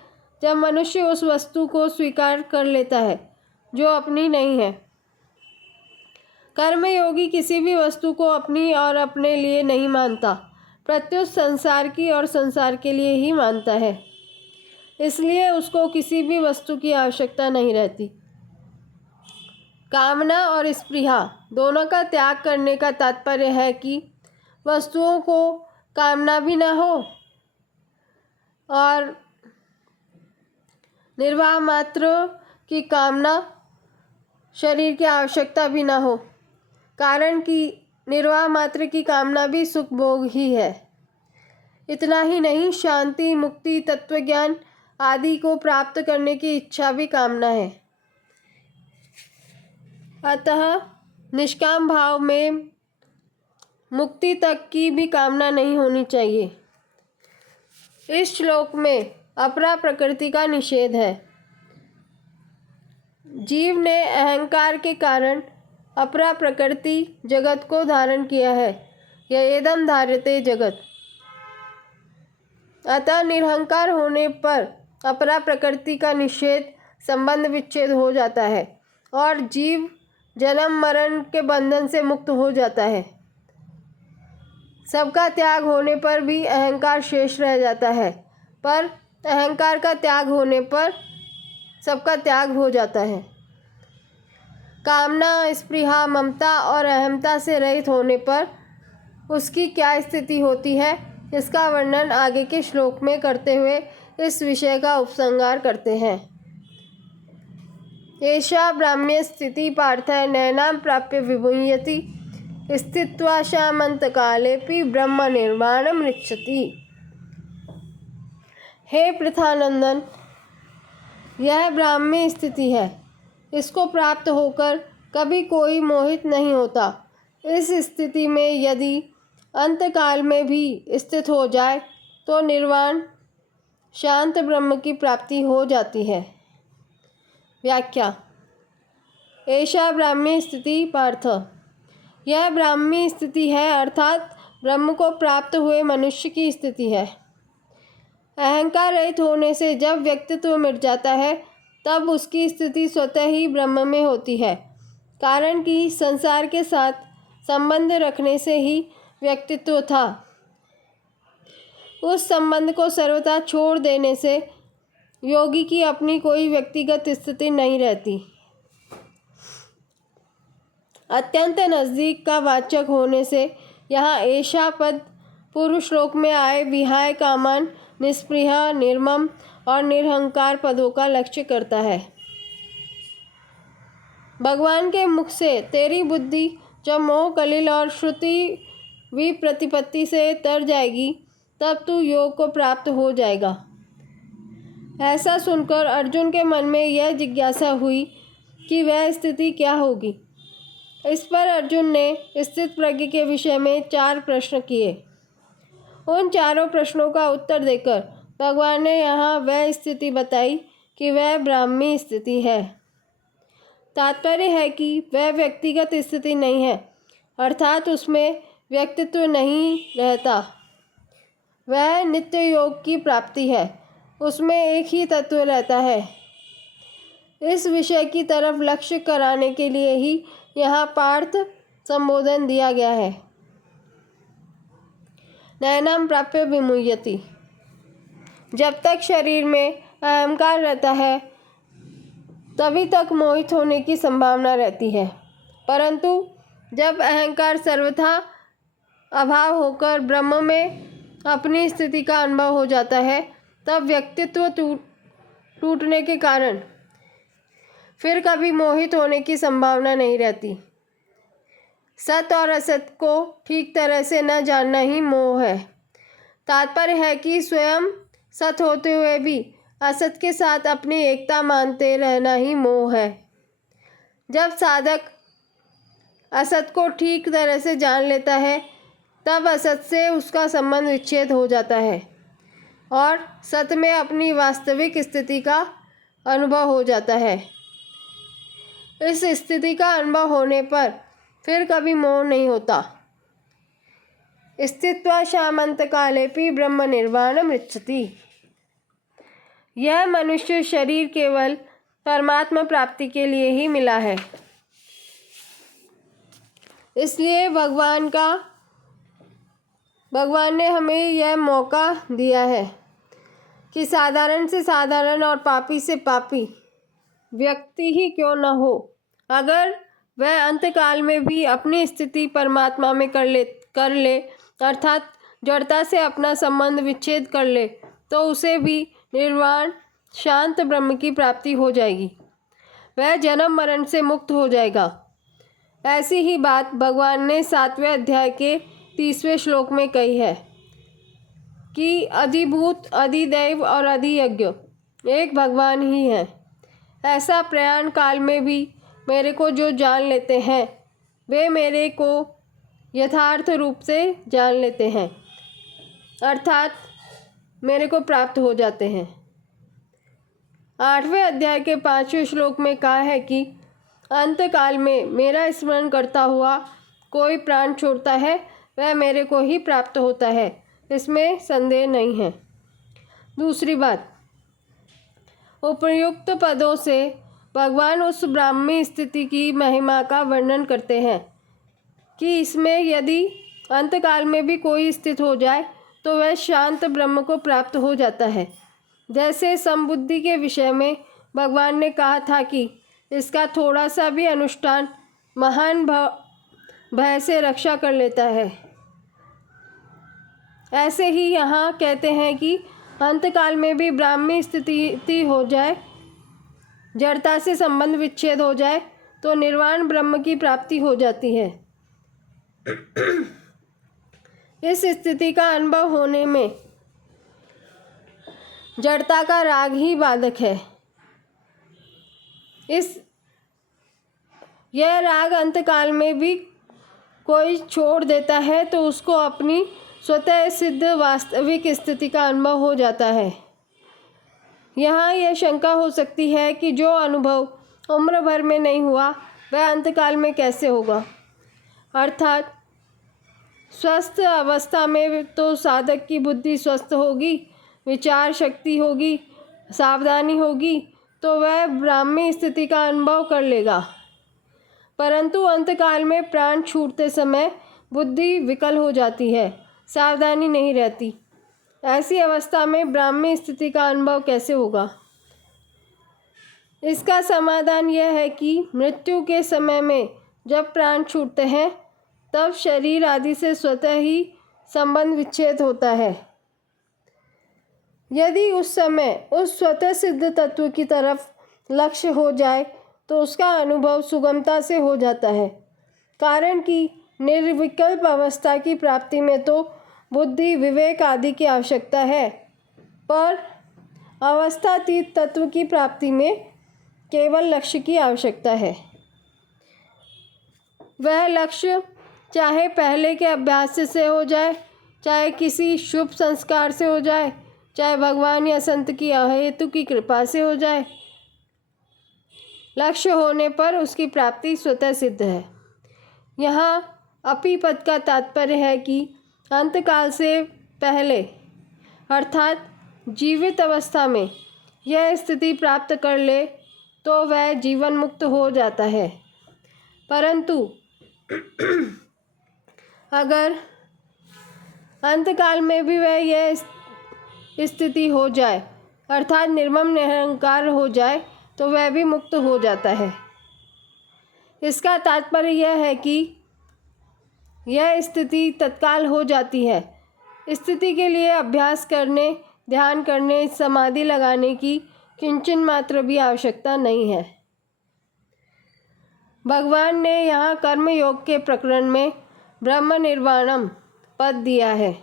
जब मनुष्य उस वस्तु को स्वीकार कर लेता है जो अपनी नहीं है। कर्मयोगी किसी भी वस्तु को अपनी और अपने लिए नहीं मानता, प्रत्युत संसार की और संसार के लिए ही मानता है। इसलिए उसको किसी भी वस्तु की आवश्यकता नहीं रहती। कामना और स्पृहा दोनों का त्याग करने का तात्पर्य है कि वस्तुओं को कामना भी न हो और निर्वाह मात्र की कामना, शरीर की आवश्यकता भी न हो। कारण कि निर्वाह मात्र की कामना भी सुख भोग ही है। इतना ही नहीं, शांति, मुक्ति, तत्वज्ञान आदि को प्राप्त करने की इच्छा भी कामना है। अतः निष्काम भाव में मुक्ति तक की भी कामना नहीं होनी चाहिए। इस श्लोक में अपरा प्रकृति का निषेध है। जीव ने अहंकार के कारण अपरा प्रकृति जगत को धारण किया है। यदेदं धार्यते जगत। अतः निरहंकार होने पर अपरा प्रकृति का निषेध, संबंध विच्छेद हो जाता है और जीव जन्म मरण के बंधन से मुक्त हो जाता है। सबका त्याग होने पर भी अहंकार शेष रह जाता है, पर अहंकार का त्याग होने पर सबका त्याग हो जाता है। कामना, स्पृहा, ममता और अहमता से रहित होने पर उसकी क्या स्थिति होती है, इसका वर्णन आगे के श्लोक में करते हुए इस विषय का उपसंहार करते हैं। एषा ब्राह्म्य स्थिति पार्थ नैनां प्राप्य विमुह्यति स्थित्वा शामन्तकालेऽपि ब्रह्म निर्वाणं ऋच्छति। हे पृथानंदन, यह ब्राह्मी स्थिति है। इसको प्राप्त होकर कभी कोई मोहित नहीं होता। इस स्थिति में यदि अंतकाल में भी स्थित हो जाए तो निर्वाण, शांत ब्रह्म की प्राप्ति हो जाती है। व्याख्या। ऐसा ब्राह्मी स्थिति पार्थ, यह ब्राह्मी स्थिति है, अर्थात ब्रह्म को प्राप्त हुए मनुष्य की स्थिति है। अहंकार रहित होने से जब व्यक्तित्व मिट जाता है, तब उसकी स्थिति स्वतः ही ब्रह्म में होती है। कारण कि संसार के साथ संबंध रखने से ही व्यक्तित्व था। उस संबंध को सर्वथा छोड़ देने से योगी की अपनी कोई व्यक्तिगत स्थिति नहीं रहती। अत्यंत नज़दीक का वाचक होने से यहाँ ऐशा पद पूर्व श्लोक में आए विहाय कामान, निष्पृह, निर्मम और निरहंकार पदों का लक्ष्य करता है। भगवान के मुख से तेरी बुद्धि जब मोह कलिल और श्रुति विप्रतिपत्ति से तर जाएगी तब तू योग को प्राप्त हो जाएगा। ऐसा सुनकर अर्जुन के मन में यह जिज्ञासा हुई कि वह स्थिति क्या होगी। इस पर अर्जुन ने स्थित प्रज्ञ के विषय में 4 प्रश्न किए। उन चारों प्रश्नों का उत्तर देकर भगवान ने यहाँ वह स्थिति बताई कि वह ब्राह्मी स्थिति है। तात्पर्य है कि वह व्यक्तिगत स्थिति नहीं है, अर्थात उसमें व्यक्तित्व नहीं रहता। वह नित्य योग की प्राप्ति है, उसमें एक ही तत्व रहता है। इस विषय की तरफ लक्ष्य कराने के लिए ही यहाँ पार्थ संबोधन दिया गया है। नैनम प्राप्य विमुह्यति। जब तक शरीर में अहंकार रहता है तभी तक मोहित होने की संभावना रहती है, परंतु जब अहंकार सर्वथा अभाव होकर ब्रह्म में अपनी स्थिति का अनुभव हो जाता है तब व्यक्तित्व टूटने के कारण फिर कभी मोहित होने की संभावना नहीं रहती। सत और असत को ठीक तरह से न जानना ही मोह है। तात्पर्य है कि स्वयं सत होते हुए भी असत के साथ अपनी एकता मानते रहना ही मोह है। जब साधक असत को ठीक तरह से जान लेता है तब असत से उसका संबंध विच्छेद हो जाता है और सत में अपनी वास्तविक स्थिति का अनुभव हो जाता है। इस स्थिति का अनुभव होने पर फिर कभी मोह नहीं होता। स्थित्वा शामंत कालेपि ब्रह्म निर्वाणम इच्छति। यह मनुष्य शरीर केवल परमात्मा प्राप्ति के लिए ही मिला है। इसलिए भगवान ने हमें यह मौका दिया है कि साधारण से साधारण और पापी से पापी व्यक्ति ही क्यों न हो, अगर वह अंतकाल में भी अपनी स्थिति परमात्मा में कर ले अर्थात जड़ता से अपना संबंध विच्छेद कर ले तो उसे भी निर्वाण शांत ब्रह्म की प्राप्ति हो जाएगी। वह जन्म मरण से मुक्त हो जाएगा। ऐसी ही बात भगवान ने 7वें अध्याय के 30वें श्लोक में कही है कि अधिभूत, अधिदैव और अधियज्ञ एक भगवान ही है। ऐसा प्रयाण काल में भी मेरे को जो जान लेते हैं वे मेरे को यथार्थ रूप से जान लेते हैं, अर्थात मेरे को प्राप्त हो जाते हैं। 8वें अध्याय के 5वें श्लोक में कहा है कि अंत काल में मेरा स्मरण करता हुआ कोई प्राण छोड़ता है वह मेरे को ही प्राप्त होता है, इसमें संदेह नहीं है। दूसरी बात, उपर्युक्त पदों से भगवान उस ब्राह्मी स्थिति की महिमा का वर्णन करते हैं कि इसमें यदि अंतकाल में भी कोई स्थित हो जाए तो वह शांत ब्रह्म को प्राप्त हो जाता है। जैसे समबुद्धि के विषय में भगवान ने कहा था कि इसका थोड़ा सा भी अनुष्ठान महान भय से रक्षा कर लेता है, ऐसे ही यहाँ कहते हैं कि अंतकाल में भी ब्राह्मी स्थिति हो जाए, जड़ता से संबंध विच्छेद हो जाए तो निर्वाण ब्रह्म की प्राप्ति हो जाती है। इस स्थिति का अनुभव होने में जड़ता का राग ही बाधक है। यह राग अंतकाल में भी कोई छोड़ देता है तो उसको अपनी स्वतः सिद्ध वास्तविक स्थिति का अनुभव हो जाता है। यहाँ यह शंका हो सकती है कि जो अनुभव उम्र भर में नहीं हुआ वह अंतकाल में कैसे होगा, अर्थात स्वस्थ अवस्था में तो साधक की बुद्धि स्वस्थ होगी, विचार शक्ति होगी, सावधानी होगी तो वह ब्राह्मी स्थिति का अनुभव कर लेगा, परंतु अंतकाल में प्राण छूटते समय बुद्धि विकल हो जाती है, सावधानी नहीं रहती। ऐसी अवस्था में ब्राह्मी स्थिति का अनुभव कैसे होगा। इसका समाधान यह है कि मृत्यु के समय में जब प्राण छूटते हैं तब शरीर आदि से स्वतः ही संबंध विच्छेद होता है। यदि उस समय उस स्वतः सिद्ध तत्व की तरफ लक्ष्य हो जाए तो उसका अनुभव सुगमता से हो जाता है, कारण कि निर्विकल्प अवस्था की प्राप्ति में तो बुद्धि विवेक आदि की आवश्यकता है, पर अवस्थातीत तत्व की प्राप्ति में केवल लक्ष्य की आवश्यकता है। वह लक्ष्य चाहे पहले के अभ्यास से हो जाए, चाहे किसी शुभ संस्कार से हो जाए, चाहे भगवान या संत की अहेतु की कृपा से हो जाए, लक्ष्य होने पर उसकी प्राप्ति स्वतः सिद्ध है। यहाँ अपि पद का तात्पर्य है कि अंतकाल से पहले अर्थात जीवित अवस्था में यह स्थिति प्राप्त कर ले तो वह जीवन मुक्त हो जाता है, परंतु अगर अंतकाल में भी वह यह स्थिति हो जाए अर्थात निर्मम निरंकार हो जाए तो वह भी मुक्त हो जाता है। इसका तात्पर्य यह है कि यह स्थिति तत्काल हो जाती है। स्थिति के लिए अभ्यास करने, ध्यान करने, समाधि लगाने की किंचन मात्र भी आवश्यकता नहीं है। भगवान ने यहाँ कर्म योग के प्रकरण में ब्रह्म निर्वाणम पद दिया है।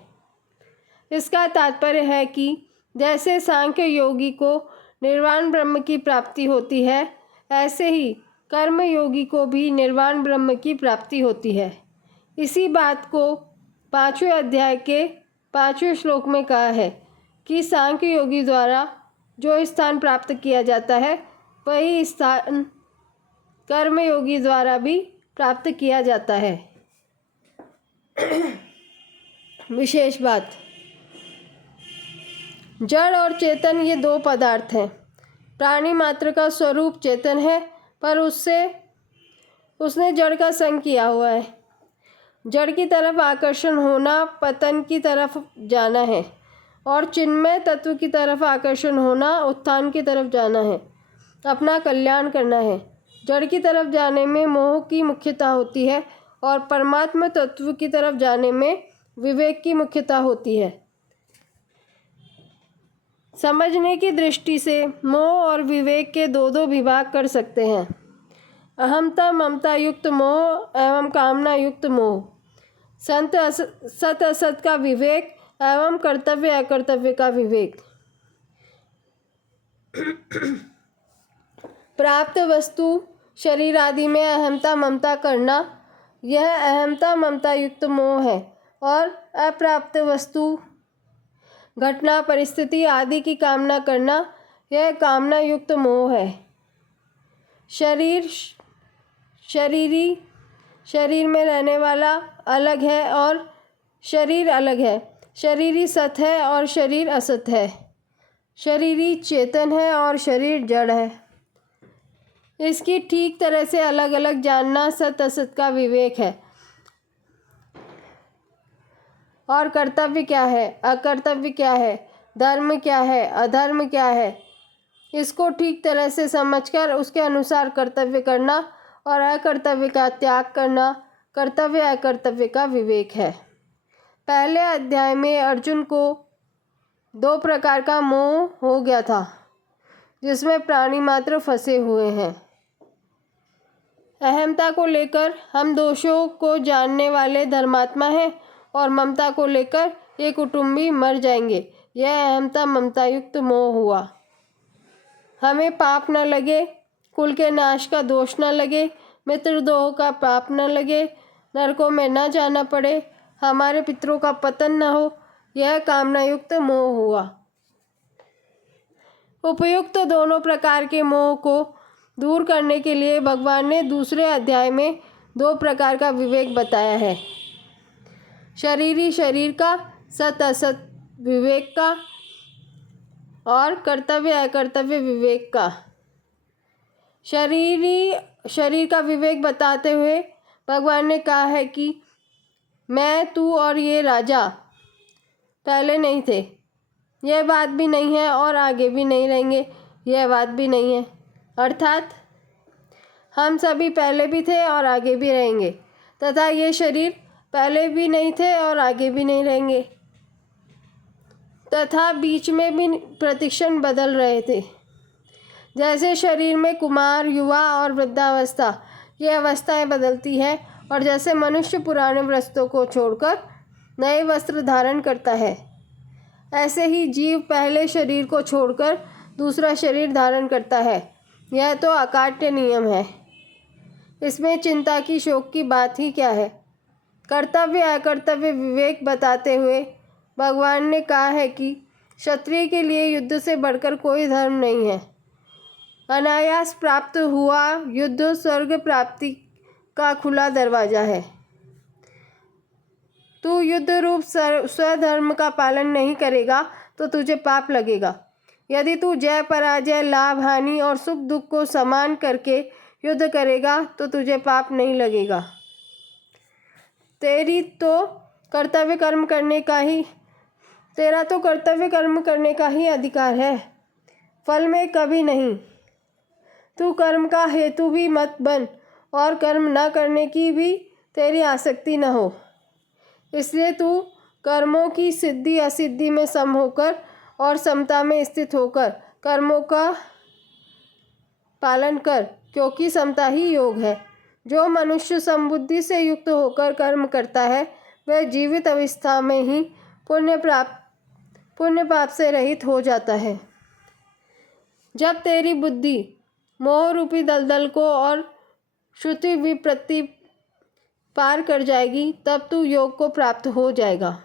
इसका तात्पर्य है कि जैसे सांख्य योगी को निर्वाण ब्रह्म की प्राप्ति होती है, ऐसे ही कर्म योगी को भी निर्वाण ब्रह्म की प्राप्ति होती है। इसी बात को 5वें अध्याय के 5वें श्लोक में कहा है कि सांख्य योगी द्वारा जो स्थान प्राप्त किया जाता है वही स्थान कर्म योगी द्वारा भी प्राप्त किया जाता है। विशेष बात, जड़ और चेतन ये दो पदार्थ हैं। प्राणी मात्र का स्वरूप चेतन है, पर उसने जड़ का संग किया हुआ है। जड़ की तरफ आकर्षण होना पतन की तरफ जाना है और चिन्मय तत्व की तरफ आकर्षण होना उत्थान की तरफ जाना है, अपना कल्याण करना है। जड़ की तरफ जाने में मोह की मुख्यता होती है और परमात्मा तत्व की तरफ जाने में विवेक की मुख्यता होती है। समझने की दृष्टि से मोह और विवेक के दो दो विभाग कर सकते हैं, अहमता ममता युक्त मोह एवं कामना युक्त मोह, सत असत का विवेक एवं कर्तव्य अकर्तव्य का विवेक। प्राप्त वस्तु शरीर आदि में अहमता ममता करना, यह अहमता ममता युक्त मोह है, और अप्राप्त वस्तु घटना परिस्थिति आदि की कामना करना, यह कामना युक्त मोह है। शरीर में रहने वाला अलग है और शरीर अलग है। शरीरी सत है और शरीर असत है। शरीरी चेतन है और शरीर जड़ है। इसकी ठीक तरह से अलग अलग जानना सत असत का विवेक है। और कर्तव्य क्या है, अकर्तव्य क्या है, धर्म क्या है, अधर्म क्या है, इसको ठीक तरह से समझकर उसके अनुसार कर्तव्य करना और अकर्तव्य का त्याग करना कर्तव्य अकर्तव्य का विवेक है। पहले अध्याय में अर्जुन को 2 प्रकार का मोह हो गया था, जिसमें प्राणी मात्र फंसे हुए हैं। अहमता को लेकर हम दोषों को जानने वाले धर्मात्मा हैं और ममता को लेकर ये कुटुंबी मर जाएंगे। यह अहमता ममता युक्त मोह हुआ। हमें पाप न लगे, कुल के नाश का दोष न लगे, मित्रद्रोह का पाप न लगे, नरकों में न जाना पड़े, हमारे पितरों का पतन न हो, यह कामना युक्त मोह हुआ। उपयुक्त दोनों प्रकार के मोह को दूर करने के लिए भगवान ने दूसरे अध्याय में 2 प्रकार का विवेक बताया है। शरीरी शरीर का, सत असत विवेक का और कर्तव्य अकर्तव्य विवेक का। शरीर का विवेक बताते हुए भगवान ने कहा है कि मैं, तू और ये राजा पहले नहीं थे, यह बात भी नहीं है और आगे भी नहीं रहेंगे, यह बात भी नहीं है। अर्थात हम सभी पहले भी थे और आगे भी रहेंगे, तथा ये शरीर पहले भी नहीं थे और आगे भी नहीं रहेंगे, तथा बीच में भी प्रतिक्षण बदल रहे थे। जैसे शरीर में कुमार, युवा और वृद्धावस्था ये अवस्थाएं बदलती है, और जैसे मनुष्य पुराने वस्त्रों को छोड़कर नए वस्त्र धारण करता है, ऐसे ही जीव पहले शरीर को छोड़कर दूसरा शरीर धारण करता है। यह तो अकाट्य नियम है, इसमें चिंता की, शोक की बात ही क्या है। कर्तव्य अकर्तव्य विवेक बताते हुए भगवान ने कहा है कि क्षत्रिय के लिए युद्ध से बढ़कर कोई धर्म नहीं है। अनायास प्राप्त हुआ युद्ध स्वर्ग प्राप्ति का खुला दरवाजा है। तू युद्ध रूप स्वधर्म का पालन नहीं करेगा तो तुझे पाप लगेगा। यदि तू जय पराजय, लाभ हानि और सुख दुख को समान करके युद्ध करेगा तो तुझे पाप नहीं लगेगा। तेरा तो कर्तव्य कर्म करने का ही अधिकार है, फल में कभी नहीं। तू कर्म का हेतु भी मत बन और कर्म न करने की भी तेरी आसक्ति न हो। इसलिए तू कर्मों की सिद्धि असिद्धि में सम होकर और समता में स्थित होकर कर्मों का पालन कर, क्योंकि समता ही योग है। जो मनुष्य समबुद्धि से युक्त होकर कर्म करता है वह जीवित अवस्था में ही पुण्य पाप से रहित हो जाता है। जब तेरी बुद्धि मोह रूपी दलदल को और श्रुति विप्रति पार कर जाएगी तब तू योग को प्राप्त हो जाएगा।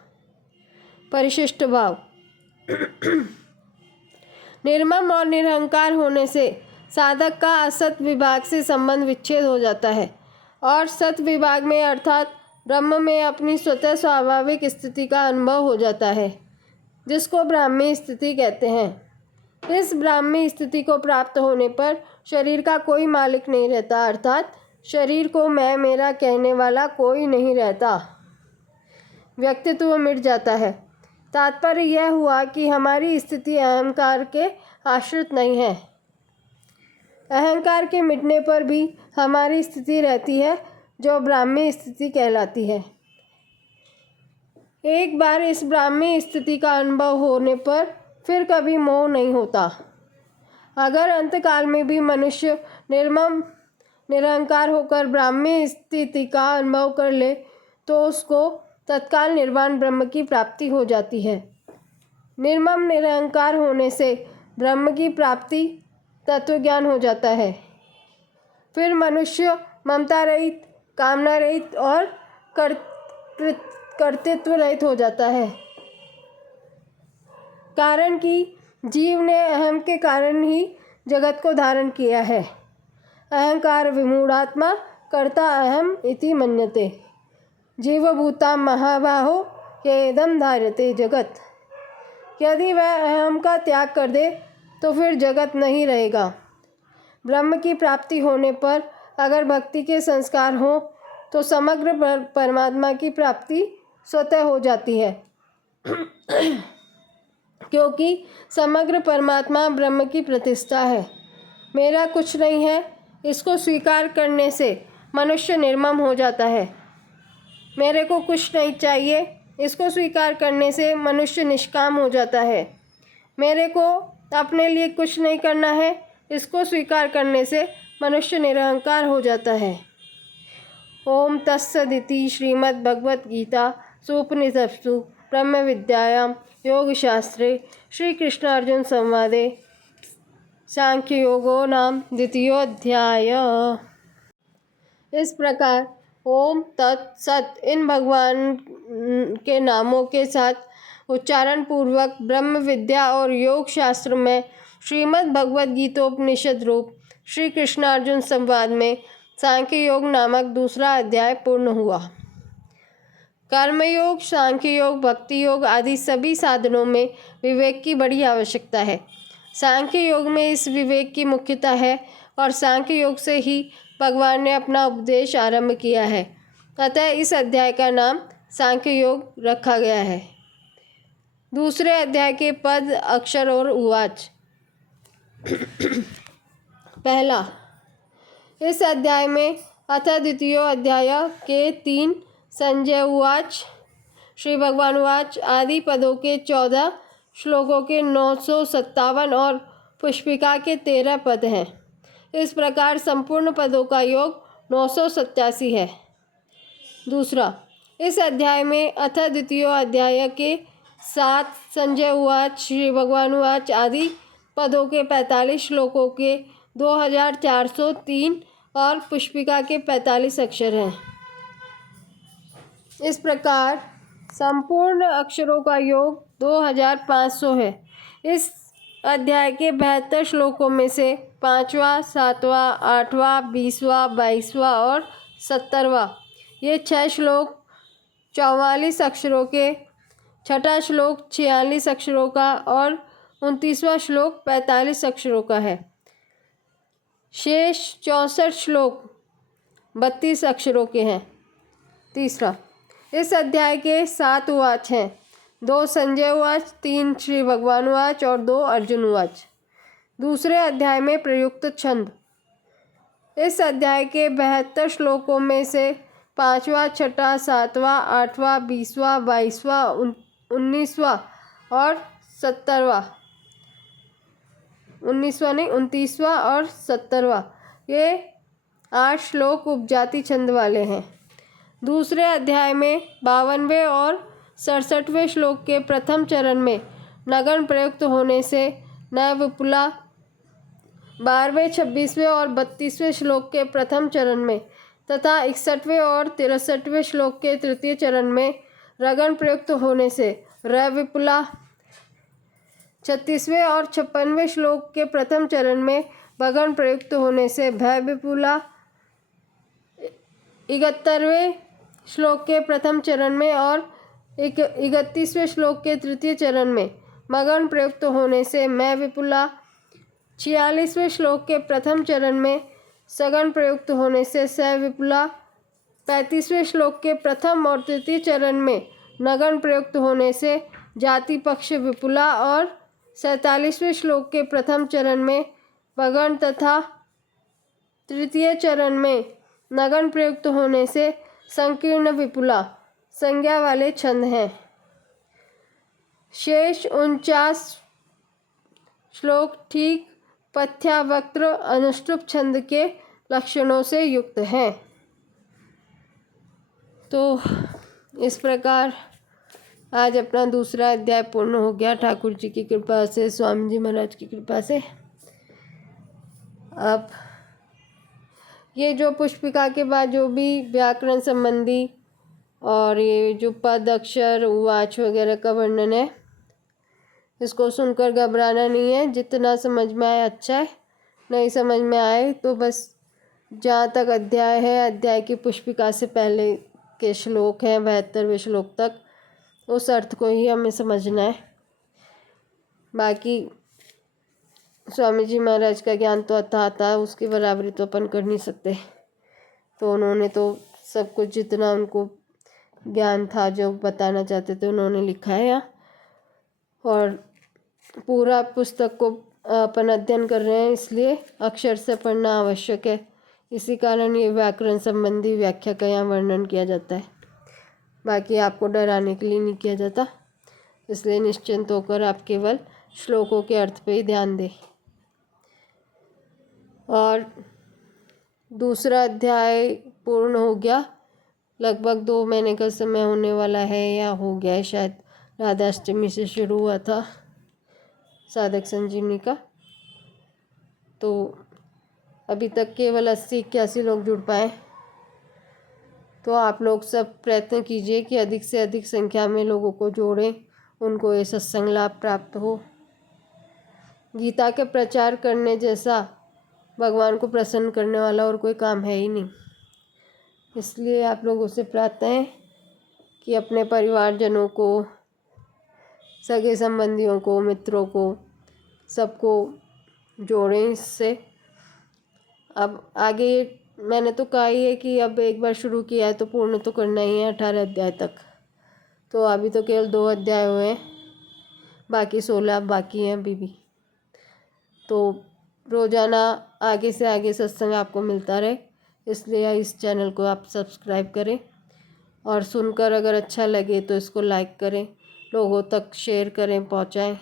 परिशिष्ट भाव। निर्मम और निरहंकार होने से साधक का असत विभाग से संबंध विच्छेद हो जाता है और सत विभाग में अर्थात ब्रह्म में अपनी स्वतः स्वाभाविक स्थिति का अनुभव हो जाता है, जिसको ब्राह्मी स्थिति कहते हैं। इस ब्राह्मी स्थिति को प्राप्त होने पर शरीर का कोई मालिक नहीं रहता, अर्थात शरीर को मैं मेरा कहने वाला कोई नहीं रहता। व्यक्तित्व मिट जाता है। तात्पर्य यह हुआ कि हमारी स्थिति अहंकार के आश्रित नहीं है। अहंकार के मिटने पर भी हमारी स्थिति रहती है, जो ब्राह्मी स्थिति कहलाती है। एक बार इस ब्राह्मी स्थिति का अनुभव होने पर फिर कभी मोह नहीं होता। अगर अंतकाल में भी मनुष्य निर्मम निरहंकार होकर ब्राह्मी स्थिति का अनुभव कर ले तो उसको तत्काल निर्वाण ब्रह्म की प्राप्ति हो जाती है। निर्मम निरहंकार होने से ब्रह्म की प्राप्ति तत्वज्ञान हो जाता है। फिर मनुष्य ममता रहित, कामना रहित और कर्तृत्व रहित हो जाता है। कारण कि जीव ने अहम के कारण ही जगत को धारण किया है। अहंकार विमूढ़ात्मा कर्ता अहम इति मन्यते। जीवभूता महाबाहो येदम धार्यते जगत। यदि वह अहम का त्याग कर दे तो फिर जगत नहीं रहेगा। ब्रह्म की प्राप्ति होने पर अगर भक्ति के संस्कार हों तो समग्र परमात्मा की प्राप्ति स्वतः हो जाती है, क्योंकि समग्र परमात्मा ब्रह्म की प्रतिष्ठा है। मेरा कुछ नहीं है, इसको स्वीकार करने से मनुष्य निर्मम हो जाता है। मेरे को कुछ नहीं चाहिए, इसको स्वीकार करने से मनुष्य निष्काम हो जाता है। मेरे को अपने लिए कुछ नहीं करना है, इसको स्वीकार करने से मनुष्य निरहंकार हो जाता है। ओम तत्सदिति श्रीमद् भगवद गीता सुपनिषत्सु ब्रह्म विद्यायां योगशास्त्रे श्री कृष्ण अर्जुन संवादे सांख्य योगो नाम द्वितीयोऽध्याय। इस प्रकार ओम तत्सत इन भगवान के नामों के साथ उच्चारण पूर्वक ब्रह्म विद्या और योग शास्त्र में श्रीमद् भगवद गीतोपनिषद रूप श्री कृष्ण अर्जुन संवाद में सांख्य योग नामक दूसरा अध्याय पूर्ण हुआ। कर्मयोग, सांख्य योग, भक्ति योग आदि सभी साधनों में विवेक की बड़ी आवश्यकता है। सांख्य योग में इस विवेक की मुख्यता है और सांख्य योग से ही भगवान ने अपना उपदेश आरंभ किया है। अतः इस अध्याय का नाम सांख्य योग रखा गया है। दूसरे अध्याय के पद, अक्षर और उवाच। पहला, इस अध्याय में अथ द्वितीयो अध्याय के 3 संजय उवाच श्री भगवान उवाच आदि पदों के 14 श्लोकों के 957 और पुष्पिका के 13 पद हैं। इस प्रकार संपूर्ण पदों का योग 987 है। दूसरा, इस अध्याय में अथ द्वितीयो अध्याय के 7 संजय उवाच श्री भगवान उवाच आदि पदों के 45 श्लोकों के 2403 और पुष्पिका के 45 अक्षर हैं। इस प्रकार संपूर्ण अक्षरों का योग 2500 है। इस अध्याय के 72 श्लोकों में से 5वां, 7वां, 8वां, 20वां, 22वां और 70वां ये 6 श्लोक 44 अक्षरों के, छठा श्लोक 46 अक्षरों का और 29वां श्लोक 45 अक्षरों का है। शेष 64 श्लोक 32 अक्षरों के हैं। तीसरा, इस अध्याय के 7 उवाच हैं। 2 संजय उवाच, 3 श्री भगवान उवाच और 2 अर्जुन उवाच। दूसरे अध्याय में प्रयुक्त छंद। इस अध्याय के 72 श्लोकों में से 5वां, 6वां, 7वां, 8वां, 20वां, 22वां, 19वां और 70वां 19वां नहीं 29वां और 70वां ये 8 श्लोक उपजाति छंद वाले हैं। दूसरे अध्याय में 52वें और 67वें श्लोक के प्रथम चरण में नगन प्रयुक्त होने से न विपुला, 12वें, 26वें और 32वें श्लोक के प्रथम चरण में तथा 61वें और 63वें श्लोक के तृतीय चरण में रगन प्रयुक्त होने से र विपुला, 36वें और 56वें श्लोक के प्रथम चरण में भगन प्रयुक्त होने से भय विपुला, 71वें श्लोक के प्रथम चरण में और 31वें श्लोक के तृतीय चरण में मगन प्रयुक्त होने से मैं विपुला, 46वें श्लोक के प्रथम चरण में सगन प्रयुक्त होने से स विपुला, 35वें श्लोक के प्रथम और तृतीय चरण में नगन प्रयुक्त होने से जाति पक्ष विपुला और 47वें श्लोक के प्रथम चरण में भगन तथा तृतीय चरण में नगन प्रयुक्त होने से संकीर्ण विपुला संज्ञा वाले छंद हैं। शेष 49 श्लोक ठीक पथ्यावक्त्र अनुष्टुप छंद के लक्षणों से युक्त हैं। तो इस प्रकार आज अपना दूसरा अध्याय पूर्ण हो गया ठाकुर जी की कृपा से, स्वामी जी महाराज की कृपा से। अब ये जो पुष्पिका के बाद जो भी व्याकरण संबंधी और ये जो पद अक्षर उवाच वगैरह का वर्णन है इसको सुनकर घबराना नहीं है। जितना समझ में आए अच्छा है, नहीं समझ में आए तो बस जहाँ तक अध्याय है अध्याय की पुष्पिका से पहले के श्लोक हैं 72वें श्लोक तक उस अर्थ को ही हमें समझना है। बाकी स्वामी जी महाराज का ज्ञान तो अथाह था, उसकी बराबरी तो अपन कर नहीं सकते। तो उन्होंने तो सब कुछ जितना उनको ज्ञान था जो बताना चाहते थे उन्होंने लिखा है यहाँ, और पूरा पुस्तक को अपन अध्ययन कर रहे हैं इसलिए अक्षर से पढ़ना आवश्यक है। इसी कारण ये व्याकरण संबंधी व्याख्या का यहाँ वर्णन किया जाता है। बाकी आपको डराने के लिए नहीं किया जाता, इसलिए निश्चिंत होकर आप केवल श्लोकों के अर्थ पे ही ध्यान दें। और दूसरा अध्याय पूर्ण हो गया, लगभग 2 महीने का समय होने वाला है या हो गया है शायद। राधाष्टमी से शुरू हुआ था साधक संजीवनी का, तो अभी तक केवल 80-81 लोग जुड़ पाए। तो आप लोग सब प्रयत्न कीजिए कि अधिक से अधिक संख्या में लोगों को जोड़ें, उनको ये सत्संग लाभ प्राप्त हो। गीता के प्रचार करने जैसा भगवान को प्रसन्न करने वाला और कोई काम है ही नहीं। इसलिए आप लोगों से प्रार्थना है कि अपने परिवारजनों को, सगे संबंधियों को, मित्रों को, सबको जोड़ें इससे। अब आगे मैंने तो कहा ही है कि अब एक बार शुरू किया है तो पूर्ण तो करना ही है 18 अध्याय तक। तो अभी तो केवल 2 अध्याय हुए हैं, बाकी 16 बाकी हैं अभी भी। तो रोज़ाना आगे से आगे सत्संग आपको मिलता रहे, इसलिए इस चैनल को आप सब्सक्राइब करें और सुनकर अगर अच्छा लगे तो इसको लाइक करें, लोगों तक शेयर करें, पहुंचाएं,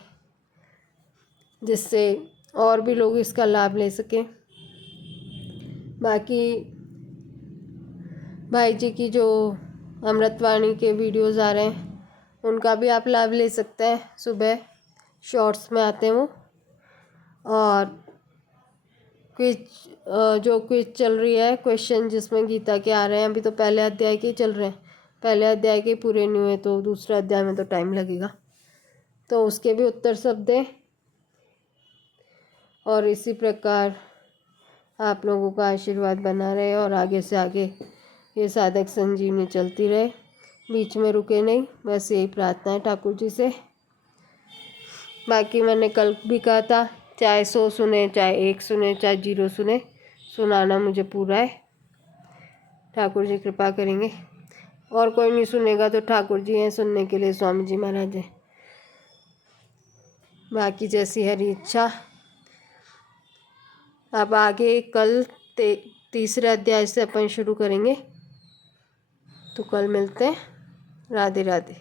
जिससे और भी लोग इसका लाभ ले सकें। बाकी भाई जी की जो अमृतवाणी के वीडियोस आ रहे हैं उनका भी आप लाभ ले सकते हैं। सुबह शॉर्ट्स में आते हैं वो। और क्विज चल रही है, क्वेश्चन जिसमें गीता के आ रहे हैं। अभी तो पहले अध्याय के चल रहे हैं, पहले अध्याय के पूरे नहीं हुए तो दूसरे अध्याय में तो टाइम लगेगा, तो उसके भी उत्तर सब दें। और इसी प्रकार आप लोगों का आशीर्वाद बना रहे और आगे से आगे ये साधक संजीवनी चलती रहे, बीच में रुके नहीं, बस यही प्रार्थना है ठाकुर जी से। बाकी मैंने कल भी कहा था, चाहे 100 सुने, चाहे 1 सुने, चाहे 0 सुने, सुनाना मुझे पूरा है। ठाकुर जी कृपा करेंगे, और कोई नहीं सुनेगा तो ठाकुर जी हैं सुनने के लिए, स्वामी जी महाराज हैं। बाकी जैसी हरी इच्छा। अब आगे कल तीसरे अध्याय से अपन शुरू करेंगे, तो कल मिलते हैं। राधे राधे।